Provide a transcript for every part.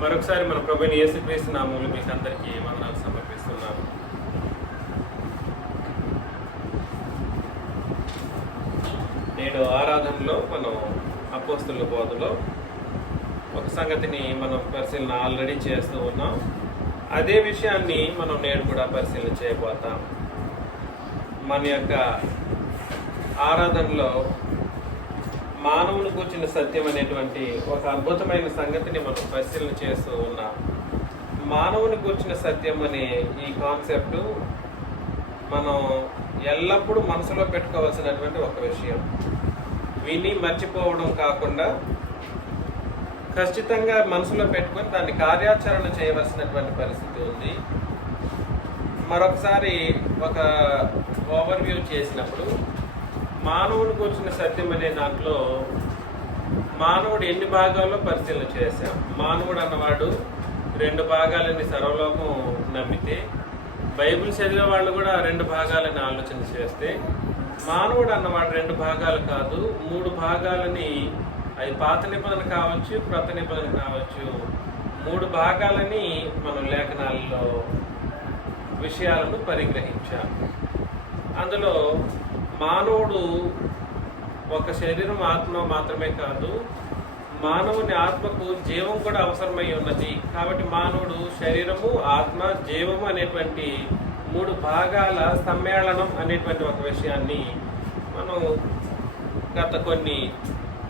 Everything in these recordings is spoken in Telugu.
మరొకసారి మన ప్రభువైన యేసుక్రీస్తు నామములో మీకు అందరికీ వందనాలు సమర్పిస్తున్నాను. నేడు ఆరాధనలో మనం అపోస్తలుల బోధలో ఒక సంగతిని మనం పరిశీలన ఆల్రెడీ చేస్తూ ఉన్నాం. అదే విషయాన్ని మనం నేడు కూడా పరిశీలన చేయబోతాం. మన యొక్క ఆరాధనలో మానవుని కూర్చిన సత్యం అనేటువంటి ఒక అద్భుతమైన సంగతిని మనం పరిశీలన చేస్తూ ఉన్నాం. మానవుని కూర్చిన సత్యం అనే ఈ కాన్సెప్ట్ మనం ఎల్లప్పుడూ మనసులో పెట్టుకోవాల్సినటువంటి ఒక విషయం. విని మర్చిపోవడం కాకుండా ఖచ్చితంగా మనసులో పెట్టుకొని దాన్ని కార్యాచరణ చేయవలసినటువంటి పరిస్థితి ఉంది. మరొకసారి ఒక ఓవర్వ్యూ చేసినప్పుడు మానవుని కూర్చున్న సత్యం అనే దాంట్లో మానవుడు ఎన్ని భాగాల్లో పరిశీలన చేశాం. మానవుడు అన్నవాడు 2 భాగాలని సర్వలోకం నమ్మితే, బైబిల్ చదివే వాళ్ళు కూడా 2 భాగాలని ఆలోచన చేస్తే, మానవుడు అన్నవాడు 2 భాగాలు కాదు 3 భాగాలని, అది పాత నిబంధన కావచ్చు క్రొత్త నిబంధన కావచ్చు, 3 భాగాలని మనం లేఖనాల్లో విషయాలను పరిగ్రహించాం. అందులో మానవుడు ఒక శరీరం ఆత్మ మాత్రమే కాదు, మానవుని ఆత్మకు జీవం కూడా అవసరమై ఉన్నది. కాబట్టి మానవుడు శరీరము ఆత్మ జీవము అనేటువంటి 3 భాగాల సమ్మేళనం అనేటువంటి ఒక విషయాన్ని మనం గత కొన్ని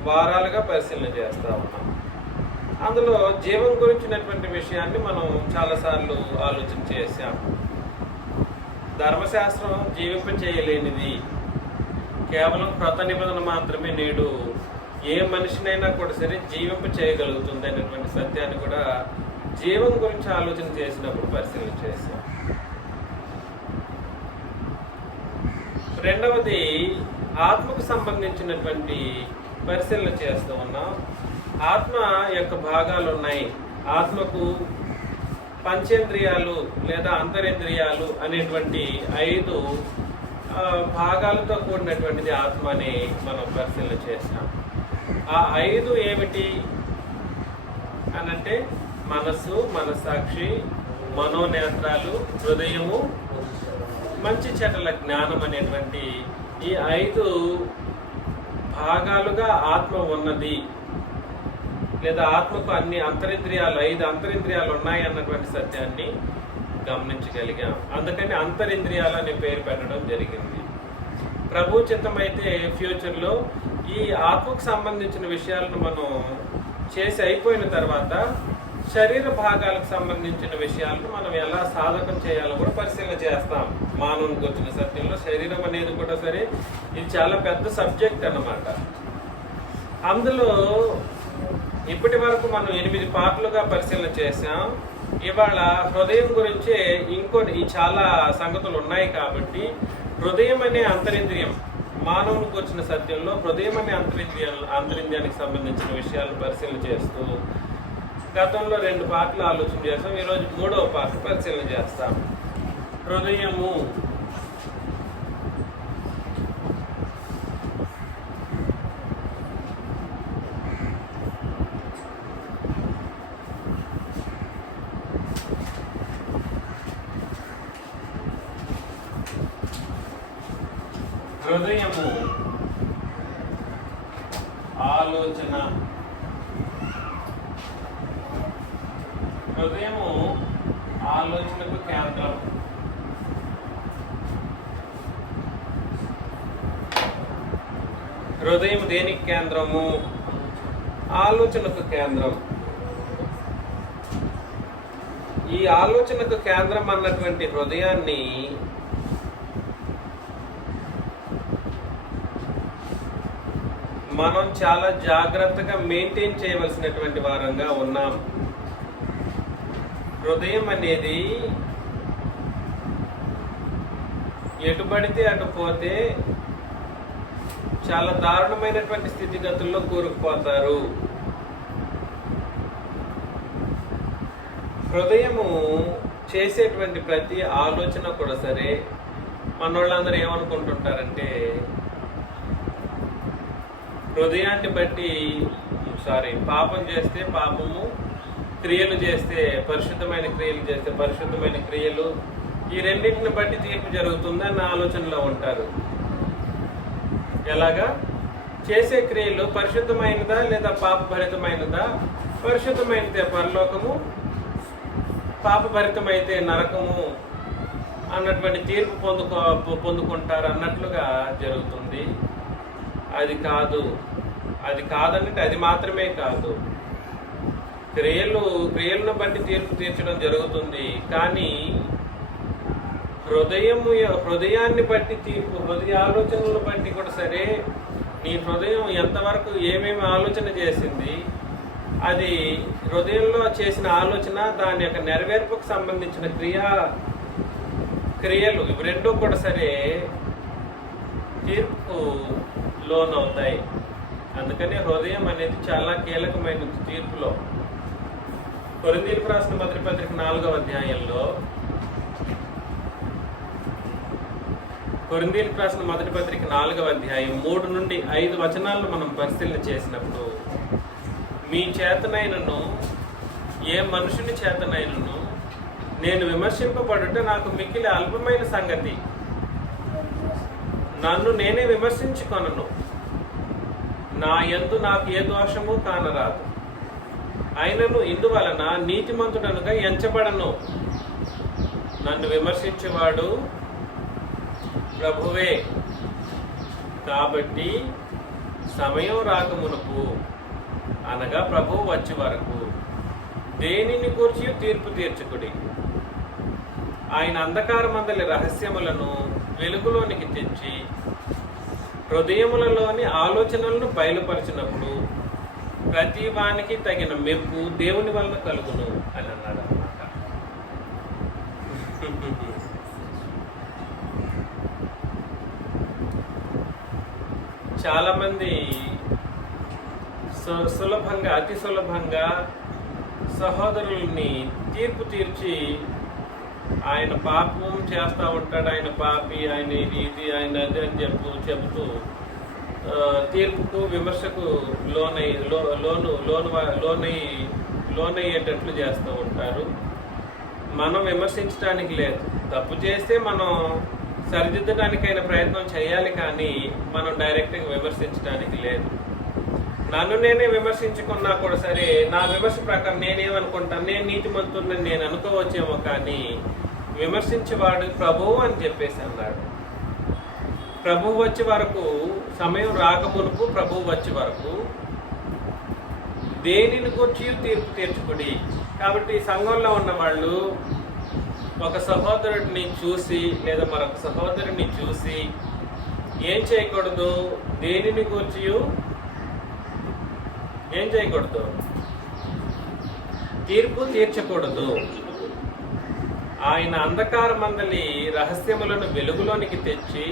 వారాలుగా పరిశీలన చేస్తూ ఉన్నాం. అందులో జీవం గురించినటువంటి విషయాన్ని మనం చాలాసార్లు ఆలోచన చేశాం. ధర్మశాస్త్రం జీవింప చేయలేనిది, కేవలం క్రొత్త నిబంధన మాత్రమే నేడు ఏ మనిషినైనా కూడా సరే జీవింప చేయగలుగుతుంది అనేటువంటి సత్యాన్ని కూడా జీవం గురించి ఆలోచన చేసినప్పుడు పరిశీలన చేశాం. రెండవది ఆత్మకు సంబంధించినటువంటి పరిశీలన చేస్తూ ఉన్నాం. ఆత్మ యొక్క భాగాలు ఉన్నాయి. ఆత్మకు పంచేంద్రియాలు లేదా అంతరేంద్రియాలు అనేటువంటి 5 భాగాలతో కూడినటువంటిది ఆత్మ అని మనం పరిశీలన చేసాం. ఆ 5 ఏమిటి అనంటే మనస్సు, మనస్సాక్షి, మనోనేత్రాలు, హృదయము, మంచి చెడ్డల జ్ఞానం అనేటువంటి ఈ 5 భాగాలుగా ఆత్మ ఉన్నది. లేదా ఆత్మకు అన్ని అంతరింద్రియాలు 5 అంతరింద్రియాలు ఉన్నాయి అన్నటువంటి సత్యాన్ని గమనించగలిగాం. అందుకని అంతరింద్రియాలు అనే పేరు పెట్టడం జరిగింది. ప్రభు చిత్తమైతే ఫ్యూచర్లో ఈ ఆత్మకు సంబంధించిన విషయాలను మనం చేసి అయిపోయిన తర్వాత శరీర భాగాలకు సంబంధించిన విషయాలను మనం ఎలా సాధకం చేయాలో కూడా పరిశీలన చేస్తాం. మానవునికి వచ్చిన సత్యంలో శరీరం అనేది కూడా సరే ఇది చాలా పెద్ద సబ్జెక్ట్ అన్నమాట. అందులో ఇప్పటి వరకు మనం 8 పార్ట్లుగా పరిశీలన చేసాం. ఇవాళ హృదయం గురించే ఈ చాలా సంగతులు ఉన్నాయి. కాబట్టి హృదయం అనే అంతరింద్రియం, మానవునికి వచ్చిన సత్యంలో హృదయం అనే అంతరింద్రియానికి సంబంధించిన విషయాలను పరిశీలన చేస్తూ గతంలో 2 పార్ట్లు ఆలోచన చేస్తాం. ఈరోజు 3వ పార్ట్ పరిశీలన చేస్తాం. హృదయము. హృదయము ఆలోచన. హృదయము ఆలోచనకు కేంద్రం. హృదయం దేనికి కేంద్రము? ఆలోచనకు కేంద్రం. ఈ ఆలోచనకు కేంద్రం అన్నటువంటి హృదయాన్ని మనం చాలా జాగ్రత్తగా మెయింటైన్ చేయవలసినటువంటి వారంగా ఉన్నాం. హృదయం అనేది ఎటు పడితే అటు పోతే చాలా దారుణమైనటువంటి స్థితిగతుల్లో కూరుకుపోతారు. హృదయము చేసేటువంటి ప్రతి ఆలోచన కూడా సరే మనోళ్ళందరూ ఏమనుకుంటుంటారంటే హృదయాన్ని బట్టి పాపం చేస్తే పాపము క్రియలు చేస్తే పరిశుద్ధమైన క్రియలు చేస్తే పరిశుద్ధమైన క్రియలు, ఈ రెండింటిని బట్టి తీర్పు జరుగుతుందని ఆలోచనలో ఉంటారు. ఎలాగా? చేసే క్రియలు పరిశుద్ధమైనదా లేదా పాపభరితమైనదా? పరిశుద్ధమైనదే పరలోకము, పాపభరితమైతే నరకము అన్నటువంటి తీర్పు పొందుకుంటారు అన్నట్లుగా జరుగుతుంది. అది కాదంటే అది మాత్రమే కాదు. క్రియలను బట్టి తీర్పు తీర్చడం జరుగుతుంది, కానీ హృదయాన్ని బట్టి తీర్పు, హృదయ ఆలోచనలను బట్టి కూడా సరే, నీ హృదయం ఎంతవరకు ఏమేమి ఆలోచన చేసింది, అది హృదయంలో చేసిన ఆలోచన, దాని యొక్క నెరవేర్పుకు సంబంధించిన క్రియలు ఇవి రెండూ కూడా సరే తీర్పుకు లోనవుతాయి. అందుకని హృదయం అనేది చాలా కీలకమైనది తీర్పులో. కొరింథీయులకు రాసిన మొదటి పత్రిక 4వ అధ్యాయంలో, కొరింథీయులకు రాసిన మొదటి పత్రిక 4వ అధ్యాయం 3 నుండి 5 వచనాలను మనం పరిశీలన చేసినప్పుడు, మీ చేతనైనను ఏ మనుషుని చేతనైనను నేను విమర్శింపబడుట నాకు మిక్కిలి అల్పమైన సంగతి, నన్ను నేనే విమర్శించుకొనను, నా యందు నాకు ఏ దోషము కానరాదు. అయినను ఇందువలన నీతిమంతుడనుగా ఎంచబడను. నన్ను విమర్శించేవాడు ప్రభువే. కాబట్టి సమయం రాకమునకు, అనగా ప్రభువు వచ్చే వరకు దేనిని గూర్చి తీర్పు తీర్చుకుడి. ఆయన అంధకారమందలి రహస్యములను వెలుగులోనికి తెచ్చి హృదయములలోని ఆలోచనలను బయలుపరిచినప్పుడు ప్రతి వానికి తగిన మెప్పు దేవుని వలన కలుగును అని అన్నాడు అన్నమాట. చాలా మంది సులభంగా, అతి సులభంగా సహోదరుల్ని తీర్పు తీర్చి, ఆయన పాపం చేస్తూ ఉంటాడు, ఆయన పాపి, ఆయన ఇది, ఆయన అది అని చెబుతూ తీర్పుకు, విమర్శకు లోనయ్యేటట్లు చేస్తూ ఉంటారు. మనం విమర్శించడానికి లేదు. తప్పు చేస్తే మనం సరిదిద్దడానికైనా ప్రయత్నం చేయాలి, కానీ మనం డైరెక్ట్గా విమర్శించడానికి లేదు. నన్ను నేనే విమర్శించుకున్నా కూడా సరే, నా విమర్శ ప్రకారం నేనేమనుకుంటాను, నేను నీతిమంతుడిని నేను అనుకోవచ్చేమో, కానీ విమర్శించేవాడు ప్రభువు అని చెప్పేసి అన్నాడు. ప్రభువు వచ్చే వరకు, సమయం రాకమునుపు ప్రభువు వచ్చే వరకు దేనిని గురించి తీర్పు తీర్చుకుడి. కాబట్టి సంఘంలో ఉన్న వాళ్ళు ఒక సహోదరుడిని చూసి లేదా మరొక సహోదరుడిని చూసి ఏం చేయకూడదు, దేనిని గురించి ఏం చేయకూడదు, తీర్పు తీర్చకూడదు. ఆయన అంధకారమందలి రహస్యములను వెలుగులోనికి తెచ్చి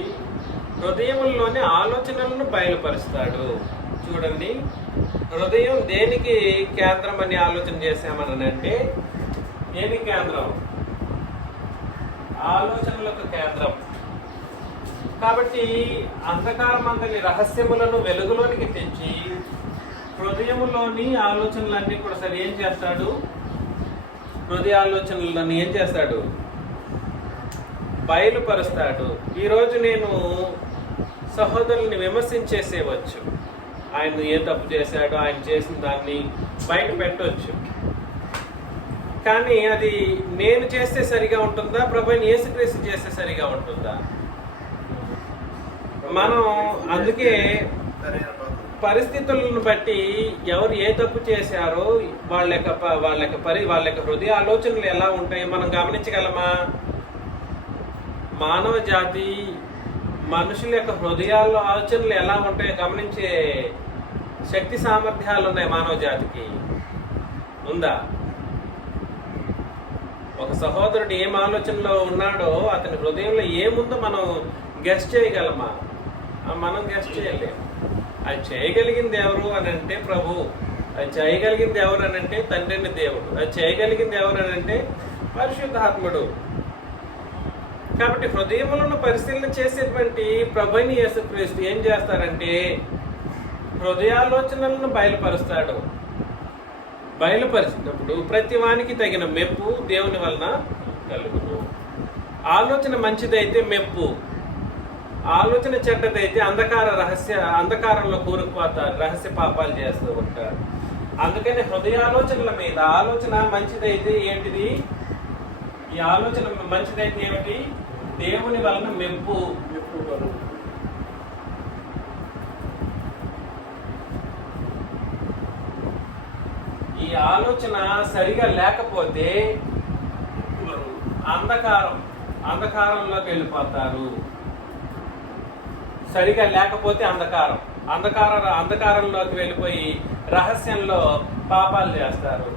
హృదయములలోని ఆలోచనలను బయలుపరుస్తాడు. చూడండి, హృదయం దేనికి కేంద్రం అని ఆలోచన చేశామనంటే, దేనికి కేంద్రం? ఆలోచనలకు కేంద్రం. కాబట్టి అంధకారమందలి రహస్యములను వెలుగులోనికి తెచ్చి హృదయములోని ఆలోచనలన్నీ కూడా సరే ఏం చేస్తాడు? హృదయ ఆలోచనలను ఏం చేస్తాడు? బయలుపరుస్తాడు. ఈరోజు నేను సహోదరుల్ని విమర్శించేసేవచ్చు, ఆయన ఏ తప్పు చేశాడో, ఆయన చేసిన దాన్ని బయట పెట్టవచ్చు. కానీ అది నేను చేస్తే సరిగా ఉంటుందా, ప్రభువుని యేసుక్రీస్తు చేస్తే సరిగా ఉంటుందా? మనం అందుకే పరిస్థితులను బట్టి ఎవరు ఏ తప్పు చేశారో వాళ్ళ యొక్క హృదయ ఆలోచనలు ఎలా ఉంటాయి మనం గమనించగలమా? మానవ జాతి మనుషుల యొక్క హృదయాల్లో ఆలోచనలు ఎలా ఉంటాయో గమనించే శక్తి సామర్థ్యాలు ఉన్నాయి మానవ జాతికి. ఉందా? ఒక సహోదరుడు ఏం ఆలోచనలో ఉన్నాడో అతని హృదయంలో ఏముందో మనం గెస్ చేయగలమా? మనం గెస్ చేయలేము. అది చేయగలిగింది ఎవరు అని అంటే ప్రభు. అది చేయగలిగింది ఎవరు అని అంటే తండ్రిని దేవుడు. అది చేయగలిగింది ఎవరు అని అంటే పరిశుద్ధాత్ముడు. కాబట్టి హృదయములను పరిశీలన చేసేటువంటి ప్రభుని యేసుక్రీస్తు ఏం చేస్తారంటే హృదయాలోచనలను బయలుపరుస్తాడు. బయలుపరిచినప్పుడు ప్రతి వానికి తగిన మెప్పు దేవుని వలన కలుగును. ఆలోచన మంచిదైతే మెప్పు, ఆలోచన చెడ్డదైతే అంధకారంలో కూరుకుపోతారు, రహస్య పాపాలు చేస్తూ ఉంటారు. అందుకని హృదయాలోచనల మీద ఆలోచన మంచిదైతే ఏంటిది? ఈ ఆలోచన మంచిదైతే ఏమిటి? దేవుని వలన మెప్పు. ఈ ఆలోచన సరిగా లేకపోతే అంధకారంలోకి వెళ్ళిపోతారు. సరిగా లేకపోతే అంధకారంలోకి వెళ్ళిపోయి రహస్యంలో పాపాలు చేస్తారు.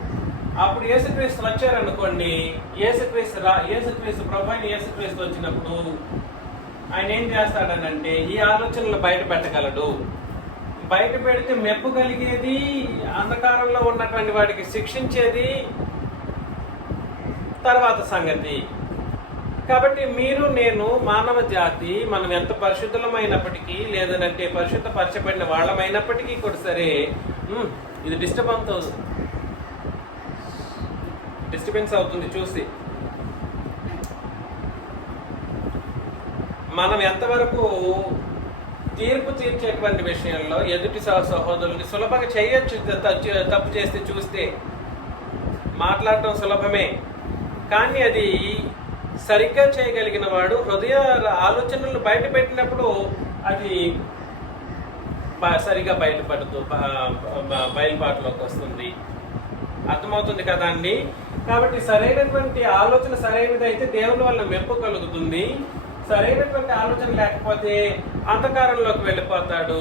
అప్పుడు యేసుక్రీస్తు వచ్చారనుకోండి, యేసుక్రీస్తు ప్రభు అయిన యేసుక్రీస్తు వచ్చినప్పుడు ఆయన ఏం చేస్తాడనంటే ఈ ఆలోచనలు బయట పెట్టగలడు. బయట పెడితే మెప్పు కలిగేది, అంధకారంలో ఉన్నటువంటి వాడికి శిక్షించేది తర్వాత సంగతి. కాబట్టి మీరు నేను మానవ జాతి మనం ఎంత పరిశుద్ధమైనప్పటికీ లేదంటే పరిశుద్ధపరచబడిన వాళ్ళమైనప్పటికీ కూడా సరే ఇది డిస్టర్బెన్స్ అవుతుంది చూసి. మనం ఎంతవరకు తీర్పు తీర్చేటువంటి విషయంలో ఎదుటి సహోదరుల్ని సులభంగా చేయొచ్చు. తప్పు చేస్తే చూస్తే మాట్లాడటం సులభమే, కానీ అది సరిగ్గా చేయగలిగిన వాడు హృదయ ఆలోచనలు బయట పెట్టినప్పుడు అది సరిగా బయలుపాటులోకి వస్తుంది. అర్థమవుతుంది కదా అండి? కాబట్టి సరైనటువంటి ఆలోచన సరైనదైతే దేవుని వల్ల మెప్పు కలుగుతుంది. సరైనటువంటి ఆలోచన లేకపోతే అంధకారంలోకి వెళ్ళిపోతాడు.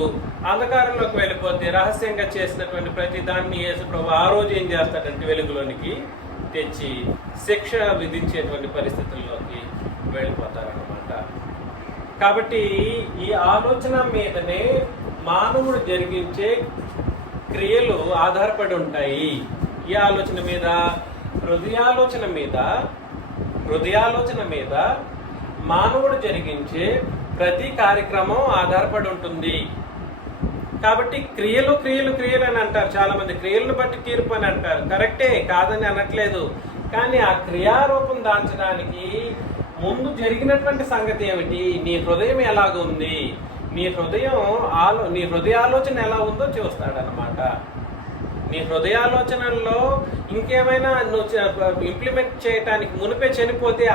అంధకారంలోకి వెళ్ళిపోతే రహస్యంగా చేసినటువంటి ప్రతి దాన్ని యేసు ప్రభు ఆ రోజు ఏం చేస్తాడంటే వెలుగులోనికి తెచ్చి శిక్ష విధించేటువంటి పరిస్థితుల్లోకి వెళ్ళిపోతారన్నమాట. కాబట్టి ఈ ఆలోచన మీదనే మానవుడు జరిగించే క్రియలు ఆధారపడి ఉంటాయి. ఈ ఆలోచన మీద, హృదయాలోచన మీద మానవుడు జరిగించే ప్రతి కార్యక్రమం ఆధారపడి ఉంటుంది. కాబట్టి క్రియలు అని అంటారు చాలా మంది. క్రియలను బట్టి తీర్పు అని అంటారు. కరెక్టే, కాదని అనట్లేదు. కానీ ఆ క్రియారూపం దాల్చడానికి ముందు జరిగినటువంటి సంగతి ఏమిటి? నీ హృదయం ఎలాగుంది, నీ హృదయాలోచన ఎలా ఉందో చూస్తాడనమాట. నీ హృదయాలోచనల్లో ఇంకేమైనా నువ్వు ఇంప్లిమెంట్ చేయటానికి మునిపే చనిపోతే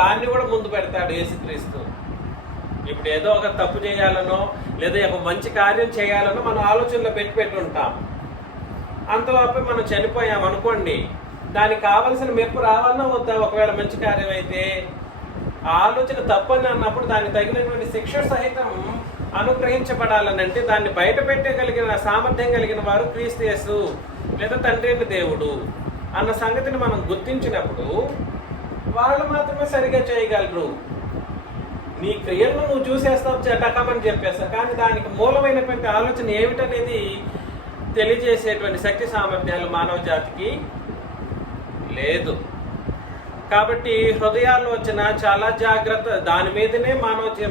దాన్ని కూడా ముందు పెడతాడు యేసుక్రీస్తు. ఇప్పుడు ఏదో ఒక తప్పు చేయాలనో లేదా ఒక మంచి కార్యం చేయాలనో మనం ఆలోచనలో పెట్టి ఉంటాం. అంతలోపే మనం చనిపోయాం అనుకోండి, దానికి కావలసిన మెప్పు రావాలన్నా వద్దా? ఒకవేళ మంచి కార్యం అయితే ఆలోచన తప్పని అన్నప్పుడు దానికి తగినటువంటి శిక్ష సహితం అనుగ్రహించబడాలని అంటే దాన్ని బయట పెట్టగలిగిన సామర్థ్యం కలిగిన వారు క్రీస్తు యేసు లేదా తండ్రి దేవుడు అన్న సంగతిని మనం గుర్తించినప్పుడు వాళ్ళు మాత్రమే సరిగా చేయగలరు. నీ క్రియలను నువ్వు చూసేస్తావు, చెడ్డకమని చెప్పేస్తావు, కానీ దానికి మూలమైనటువంటి ఆలోచన ఏమిటనేది తెలియజేసేటువంటి శక్తి సామర్థ్యాలు మానవ జాతికి లేదు. కాబట్టి హృదయాలోచన చాలా జాగ్రత్త. దాని మీదనే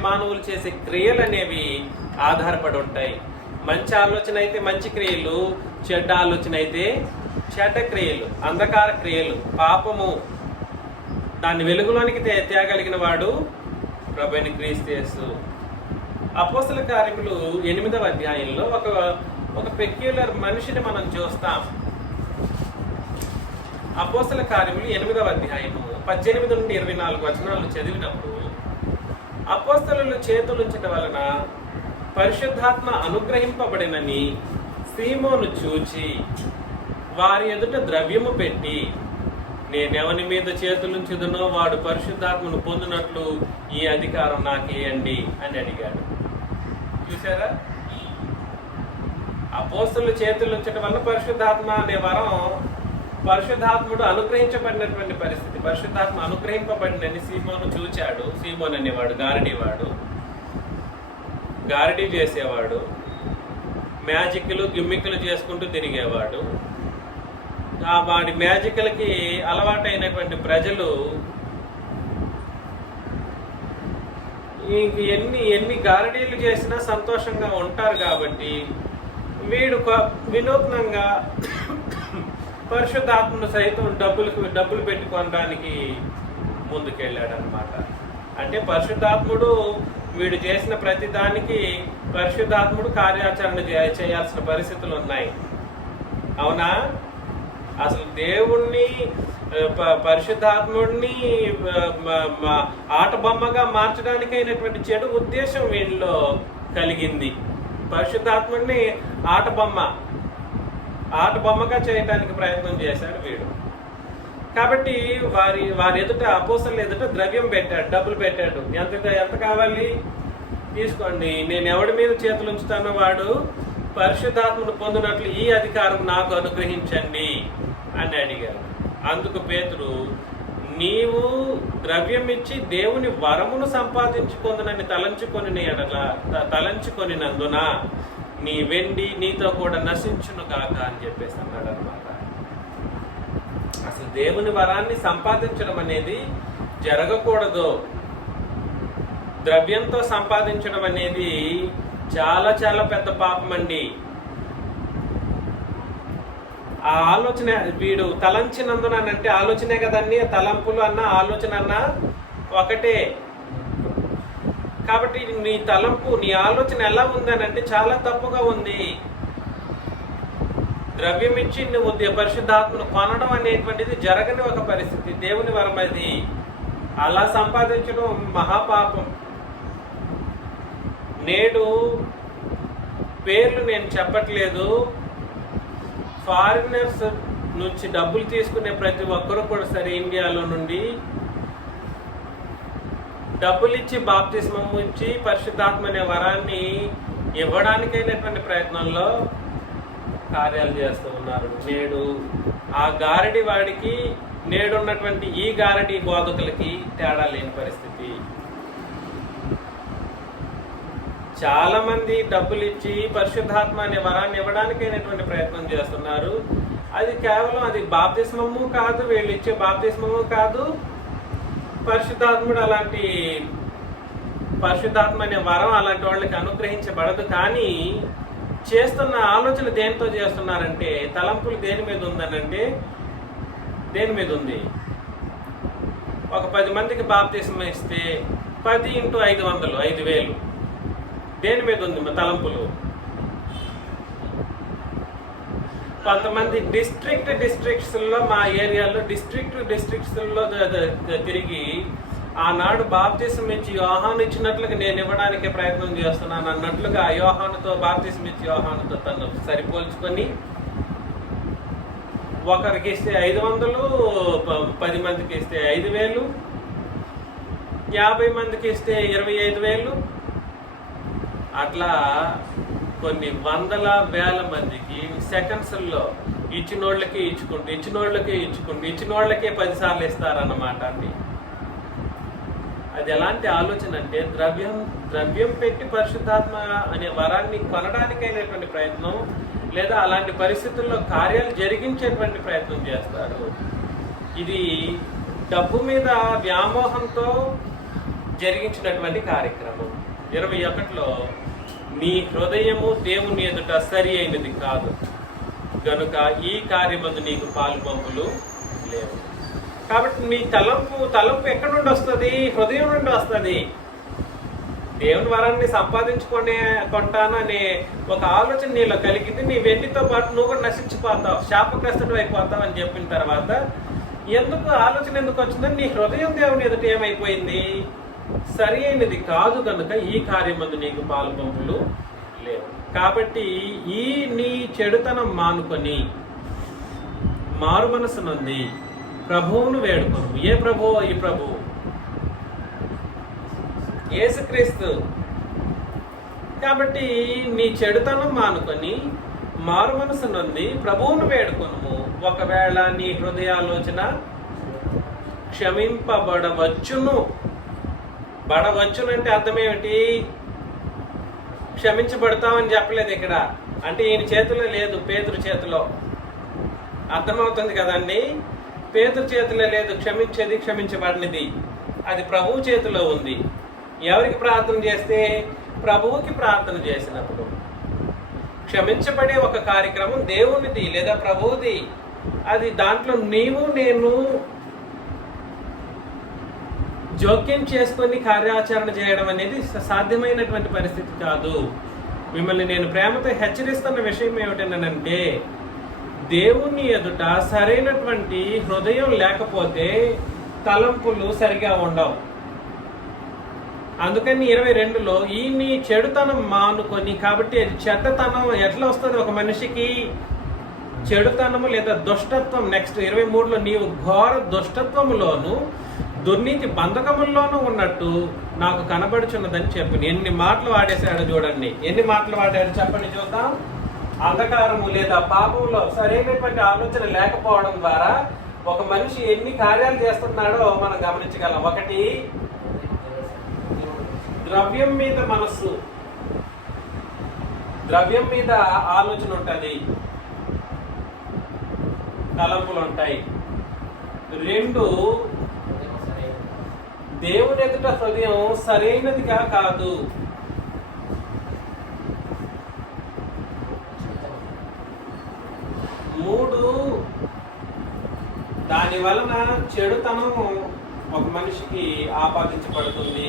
మానవులు చేసే క్రియలు అనేవి ఆధారపడి ఉంటాయి. మంచి ఆలోచన అయితే మంచి క్రియలు, చెడ్డ ఆలోచన అయితే చెడ్డ క్రియలు, అంధకార క్రియలు, పాపము. దాన్ని వెలుగులోనికి తేగలిగిన వాడు ప్రభువైన క్రీస్తు యేసు. అపోస్తల కార్యములు 8వ అధ్యాయంలో ఒక పెక్యులర్ మనిషిని మనం చూస్తాం. అపోస్తల కార్యములు 8వ అధ్యాయము 18 నుండి 24 వచనాలు చదివినప్పుడు అపోస్తలులు చేతులుంచటం వలన పరిశుద్ధాత్మ అనుగ్రహింపబడినని సీమోను చూచి వారి ఎదుట ద్రవ్యము పెట్టి, నేనెవని మీద చేతులుంచుదునో వాడు పరిశుద్ధాత్మను పొందినట్లు ఈ అధికారం నాకేయండి అని అడిగాడు. చూసారా? అపోస్తలులు చేతులుంచటం వల్ల పరిశుద్ధాత్మ అనే వరం పరిశుద్ధాత్ముడు అనుగ్రహించబడినటువంటి పరిస్థితి. పరిశుద్ధాత్మ అనుగ్రహింపబడినని సీమోను చూచాడు. సీమోన్ అనేవాడు గారడీ చేసేవాడు, మ్యాజిక్లు గిమ్మిక్లు చేసుకుంటూ తిరిగేవాడు. వాడి మ్యాజిక్లకి అలవాటైనటువంటి ప్రజలు ఎన్ని గారడీలు చేసినా సంతోషంగా ఉంటారు. కాబట్టి వీడు వినూత్నంగా పరిశుద్ధాత్మను సైతం డబ్బులు పెట్టుకోవడానికి ముందుకెళ్ళాడు అనమాట. అంటే పరిశుద్ధాత్ముడు వీడు చేసిన ప్రతి దానికి పరిశుద్ధాత్ముడు కార్యాచరణ చేయాల్సిన పరిస్థితులు ఉన్నాయి. అవునా? అసలు దేవుణ్ణి పరిశుద్ధాత్ముడిని ఆట బొమ్మగా మార్చడానికి అయినటువంటి చెడు ఉద్దేశం వీళ్ళలో కలిగింది. పరిశుద్ధాత్ముడిని ఆట బొమ్మగా చేయడానికి ప్రయత్నం చేశాడు వీడు. కాబట్టి వారి ఎదుట అపోస్తలుల ఎదుట ద్రవ్యం పెట్టాడు, డబ్బులు పెట్టాడు. ఎంత కావాలి తీసుకోండి, నేను ఎవడి మీద చేతులు ఉంచుతానో వాడు పరిశుద్ధాత్మను పొందినట్లు ఈ అధికారం నాకు అనుగ్రహించండి అని అడిగారు. అందుకు పేతురు, నీవు ద్రవ్యం ఇచ్చి దేవుని వరమును సంపాదించుకొందునని తలంచుకొనినందున నీ వెండి నీతో కూడా నశించును కాక అని చెప్పేసి అన్నాడు అనమాట. అసలు దేవుని వరాన్ని సంపాదించడం అనేది జరగకూడదు. ద్రవ్యంతో సంపాదించడం అనేది చాలా చాలా పెద్ద పాపం అండి. ఆ ఆలోచన వీడు తలంచినందున అంటే ఆలోచనే కదండి, తలంపులు అన్న ఆలోచన అన్న ఒకటే. కాబట్టి నీ తలంపు, నీ ఆలోచన ఎలా ఉందని అంటే చాలా తప్పుగా ఉంది. ద్రవ్యం ఇచ్చి నువ్వు పరిశుద్ధాత్మను కొనడం అనేటువంటిది జరగని ఒక పరిస్థితి. దేవుని వరం అది. అలా సంపాదించడం మహాపాపం. నేడు పేర్లు నేను చెప్పట్లేదు, ఫారినర్స్ నుంచి డబ్బులు తీసుకునే ప్రతి ఒక్కరు కూడా సరే ఇండియాలో నుండి డబ్బులు ఇచ్చి బాప్తిస్మం ఇచ్చి పరిశుద్ధాత్మ అనే వరాన్ని ఇవ్వడానికైనటువంటి ప్రయత్నంలో కార్యాలు చేస్తూ ఉన్నారు. నేడు ఆ గారడి వాడికి నేడున్నటువంటి ఈ గారడి బోధకులకి తేడా లేని పరిస్థితి. చాలా మంది డబ్బులు ఇచ్చి పరిశుద్ధాత్మ అనే వరాన్ని ఇవ్వడానికైనటువంటి ప్రయత్నం చేస్తున్నారు. అది కేవలం అది బాప్తిస్మము కాదు, వీళ్ళు ఇచ్చే బాప్తిస్మము కాదు, పరిశుద్ధాత్ముడు అలాంటి పరిశుద్ధాత్మ అనే వరం అలాంటి వాళ్ళకి అనుగ్రహించబడదు. కానీ చేస్తున్న ఆలోచన దేనితో చేస్తున్నారంటే, తలంపులు దేని మీద ఉందనంటే దేని మీద ఉంది. ఒక 10 మందికి బాప్తిస్మం ఇస్తే 10 × 500 5,000 దేని మీద ఉంది తలంపులు. కొంతమంది డిస్ట్రిక్ట్స్లో మా ఏరియాలో డిస్ట్రిక్ట్స్లో తిరిగి ఆనాడు బాప్తిస్మం ఇచ్చి యోహాను ఇచ్చినట్లుగా నేను ఇవ్వడానికి ప్రయత్నం చేస్తున్నాను అన్నట్లుగా యోహానుతో బాప్తిస్మం ఇచ్చి యోహానుతో తను సరిపోల్చుకొని ఒకరికి ఇస్తే 500, 10 మందికి ఇస్తే 5,000, 50 మందికి ఇస్తే 25,000, అట్లా కొన్ని వందల వేల మందికి సెకండ్స్లో ఇచ్చినోళ్ళకే ఇచ్చినోళ్ళకే 10 సార్లు ఇస్తారన్నమాట అండి. అది ఎలాంటి ఆలోచన అంటే ద్రవ్యం పెట్టి పరిశుద్ధాత్మ అనే వరాన్ని కొనడానికైనటువంటి ప్రయత్నం, లేదా అలాంటి పరిస్థితుల్లో కార్యాలు జరిగించేటువంటి ప్రయత్నం చేస్తారు. ఇది డబ్బు మీద వ్యామోహంతో జరిగించినటువంటి కార్యక్రమం. 21లో నీ హృదయము దేవుని ఎదుట సరి అయినది కాదు గనుక ఈ కార్యమందు నీకు పాలు పంపులు లేవు. కాబట్టి నీ తలంపు ఎక్కడి నుండి వస్తుంది? హృదయం నుండి వస్తుంది. దేవుని వరాన్ని కొంటాననే ఒక ఆలోచన నీలో కలిగింది. నీ వెండితో పాటు నువ్వు కూడా నశించిపోతావు, శాపగ్రస్తుడు అయిపోతావు అని చెప్పిన తర్వాత ఆలోచన ఎందుకు వచ్చిందని నీ హృదయం దేవుని ఎదుట ఏమైపోయింది? సరి అయినది కాదు కనుక ఈ కార్యమందు నీకు పాలు పంపులు లేవు. కాబట్టి ఈ నీ చెడుతనం మానుకొని మారు మనసు నుండి ప్రభువును వేడుకోను. ఏ ప్రభువు? ఈ ప్రభువు యేసుక్రీస్తు. కాబట్టి నీ చెడుతనం మానుకొని మారు మనసు నుండి ప్రభువును వేడుకొను. ఒకవేళ నీ హృదయాలోచన క్షమింపబడవచ్చును. బడవచ్చునంటే అర్థం ఏమిటి? క్షమించబడతామని చెప్పలేదు ఇక్కడ. అంటే ఈయన చేతిలో లేదు, పేతురు చేతిలో. అర్థమవుతుంది కదండి? పేతురు చేతిలో లేదు క్షమించేది, క్షమించబడినది. అది ప్రభువు చేతిలో ఉంది. ఎవరికి ప్రార్థన చేస్తే? ప్రభువుకి ప్రార్థన చేసినప్పుడు. క్షమించబడే ఒక కార్యక్రమం దేవునిది లేదా ప్రభువుది. అది దాంట్లో నీవు నేను జోక్యం చేసుకొని కార్యాచరణ చేయడం అనేది సాధ్యమైనటువంటి పరిస్థితి కాదు. మిమ్మల్ని నేను ప్రేమతో హెచ్చరిస్తున్న విషయం ఏమిటంటే, దేవుని ఎదుట సరైనటువంటి హృదయం లేకపోతే తలంపులు సరిగా ఉండవు. అందుకని 22లో ఈ నీ చెడుతనం మానుకొని, కాబట్టి చెడ్డతనం ఎట్లా వస్తుంది ఒక మనిషికి? చెడుతనము లేదా దుష్టత్వం. నెక్స్ట్ 23లో నీవు ఘోర దుష్టత్వములోను దుర్నీతి బంధకముల్లోనూ ఉన్నట్టు నాకు కనబడుచున్నదని చెప్పి ఎన్ని మాటలు వాడేశాడు చూడండి. ఎన్ని మాటలు వాడాడు చెప్పండి చూద్దాం. అంధకారము లేదా పాపంలో సరైనటువంటి ఆలోచన లేకపోవడం ద్వారా ఒక మనిషి ఎన్ని కార్యాలు చేస్తున్నాడో మనం గమనించగలం. ఒకటి, ద్రవ్యం మీద మనస్సు, ద్రవ్యం మీద ఆలోచన ఉంటుంది, తలంపులు ఉంటాయి. 2, దేవుని ఎదుట హృదయం సరైనదిగా కాదు. 3, దాని వలన చెడుతనం ఒక మనిషికి ఆపాదించబడుతుంది.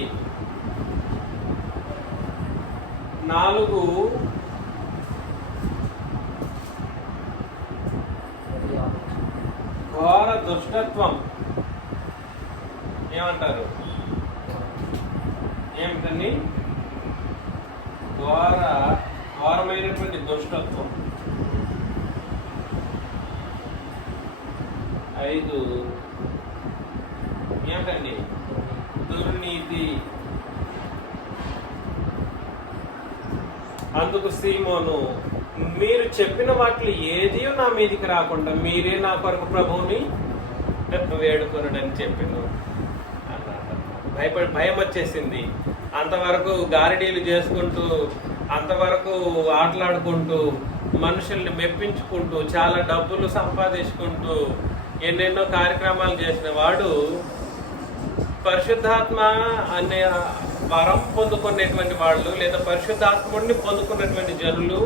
4, ఘోర దుష్టత్వం. ఏమంటారు? ఏమిటండి? ఘోరమైనటువంటి దుష్టత్వం. 5, ఏమిటండి? దుర్నీతి. అందుకు సీమోను, మీరు చెప్పిన వాటిలో ఏది నా మీదికి రాకుండా మీరే నా కొరకు ప్రభువుని వేడుకొనడని చెప్పాను అన్నాడు. భయం వచ్చేసింది. అంతవరకు గారడీలు చేసుకుంటూ, అంతవరకు ఆటలాడుకుంటూ, మనుషుల్ని మెప్పించుకుంటూ, చాలా డబ్బులు సంపాదించుకుంటూ ఎన్నెన్నో కార్యక్రమాలు చేసిన వాడు పరిశుద్ధాత్మ అనే వరం పొందుకునేటువంటి వాళ్ళు లేదా పరిశుద్ధాత్ముడిని పొందుకున్నటువంటి జనులు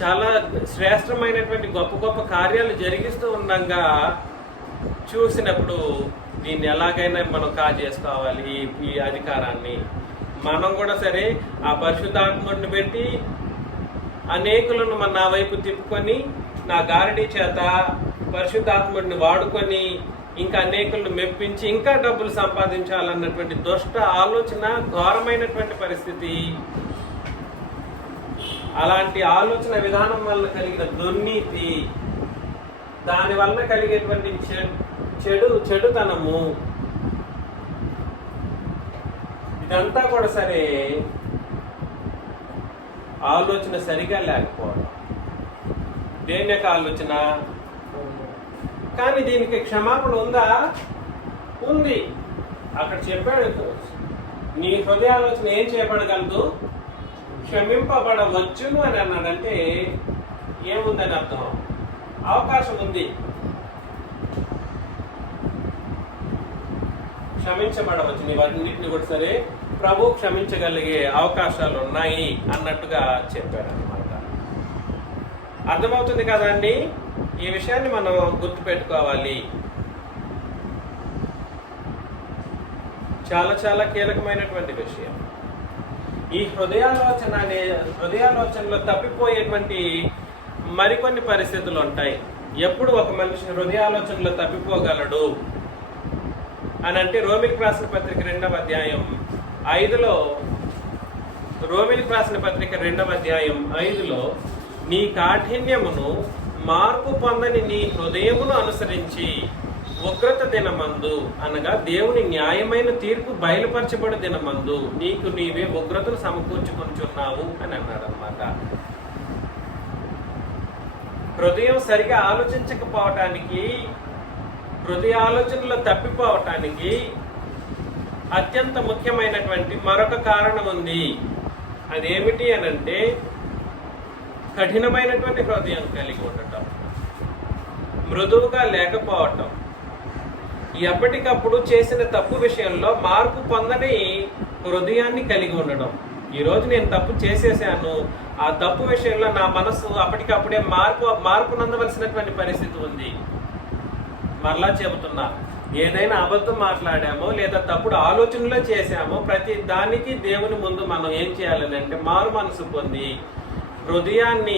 చాలా శ్రేష్టమైనటువంటి గొప్ప గొప్ప కార్యాలు జరిగిస్తూ ఉండగా చూసినప్పుడు దీన్ని ఎలాగైనా మనం కాజేసుకోవాలి ఈ అధికారాన్ని. మనం కూడా సరే ఆ పరిశుద్ధాత్ముడిని పెట్టి అనేకులను నా వైపు తిప్పుకొని నా గారడీ చేత పరిశుద్ధాత్ముడిని వాడుకొని ఇంకా అనేకులను మెప్పించి ఇంకా డబ్బులు సంపాదించాలన్నటువంటి దుష్ట ఆలోచన, ఘోరమైనటువంటి పరిస్థితి. అలాంటి ఆలోచన విధానం వల్ల కలిగిన దుర్నీతి, దాని వలన కలిగేటువంటి చెడుతనము, ఇదంతా కూడా సరే ఆలోచన సరిగా లేకపోవడం. దేని యొక్క ఆలోచన? కానీ దీనికి క్షమాపణ ఉందా? ఉంది. అక్కడ చెప్పాడు, నీ హృదయాలోచన ఏం చేయబడగలదు? క్షమింపబడవచ్చును అని అన్నాడంటే ఏముందని అర్థం? అవకాశం ఉంది, క్షమించబడవచ్చు. నీ వాటిని కూడా సరే ప్రభు క్షమించగలిగే అవకాశాలు ఉన్నాయి అన్నట్టుగా చెప్పాడు అనమాట. అర్థమవుతుంది కదండి? ఈ విషయాన్ని మనం గుర్తుపెట్టుకోవాలి. చాలా చాలా కీలకమైనటువంటి విషయం. ఈ హృదయాలోచనలో తప్పిపోయేటువంటి మరికొన్ని పరిస్థితులు ఉంటాయి. ఎప్పుడు ఒక మనిషి హృదయాలోచనలో తప్పిపోగలడు అని అంటే, రోమిలికి రాసిన పత్రిక 2వ అధ్యాయం 5లో, రోమిలికి రాసిన పత్రిక 2వ అధ్యాయం 5లో, నీ కాఠిన్యమును మార్పు పొందని నీ హృదయమును అనుసరించి ఉగ్రత దినమందు, అనగా దేవుని న్యాయమైన తీర్పు బయలుపరచబడి దినమందు నీకు నీవే ఉగ్రతను సమకూర్చుకుంటున్నావు అని అన్నాడు అన్నమాట. హృదయం సరిగా ఆలోచించకపోవటానికి, హృదయ ఆలోచనలో తప్పిపోవటానికి అత్యంత ముఖ్యమైనటువంటి మరొక కారణం ఉంది. అదేమిటి అనంటే, కఠినమైనటువంటి హృదయం కలిగి ఉండటం, మృదువుగా లేకపోవటం, ఎప్పటికప్పుడు చేసిన తప్పు విషయంలో మార్పు పొందని హృదయాన్ని కలిగి ఉండడం. ఈరోజు నేను తప్పు చేసేసాను, ఆ తప్పు విషయంలో నా మనసు అప్పటికప్పుడే మార్పు నందవలసినటువంటి పరిస్థితి ఉంది. మరలా చెబుతున్నా, ఏదైనా అబద్ధం మాట్లాడామో లేదా తప్పుడు ఆలోచనలో చేశామో ప్రతి దానికి దేవుని ముందు మనం ఏం చేయాలని అంటే మారు మనసు పొంది హృదయాన్ని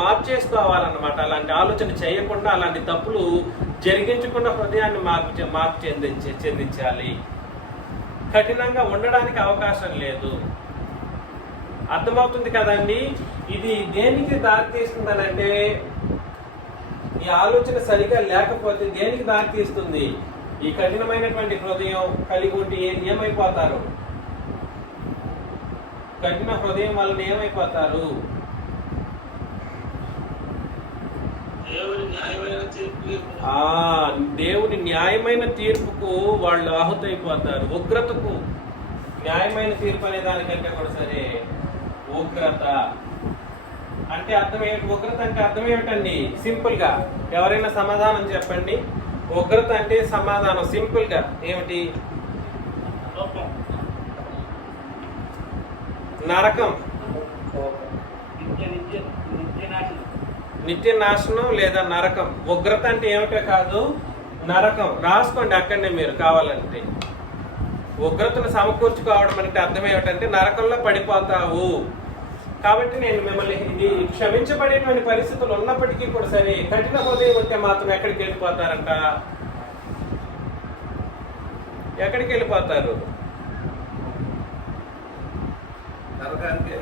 మార్చేసుకోవాలన్నమాట. అలాంటి ఆలోచన చేయకుండా, అలాంటి తప్పులు జరిగించకుండా హృదయాన్ని మార్పు చెందించాలి. కఠినంగా ఉండడానికి అవకాశం లేదు. అర్థమవుతుంది కదండి? ఇది దేనికి దారితీస్తుందనంటే, ఈ ఆలోచన సరిగా లేకపోతే దేనికి దారితీస్తుంది? ఈ కఠినమైనటువంటి హృదయం కలిగి ఉండి ఏమైపోతారు? కఠిన హృదయం వలన ఏమైపోతారు? దేవుని న్యాయమైన తీర్పుకు వాళ్ళు ఆహుతైపోతారు. ఉగ్రతకు, న్యాయమైన తీర్పు అనే దానికంటే కూడా సరే ఉగ్రత అంటే అర్థం ఏంటి? ఉగ్రత అంటే అర్థం ఏమిటండి? సింపుల్ గా ఎవరైనా సమాధానం చెప్పండి. ఉగ్రత అంటే సమాధానం సింపుల్ గా ఏమిటి? నరకం, నిత్య నాశనం లేదా నరకం. ఉగ్రత అంటే ఏమిటో కాదు, నరకం. రాసుకోండి అక్కడనే మీరు కావాలంటే. ఉగ్రతను సమకూర్చుకోవడం అంటే అర్థం ఏమిటంటే నరకంలో పడిపోతావు. కాబట్టి నేను మిమ్మల్ని, ఇది క్షమించబడేటువంటి పరిస్థితులు ఉన్నప్పటికీ కూడా సరే కఠిన హృదయం ఉంటే మాత్రం ఎక్కడికి వెళ్ళిపోతారంట? ఎక్కడికి వెళ్ళిపోతారు?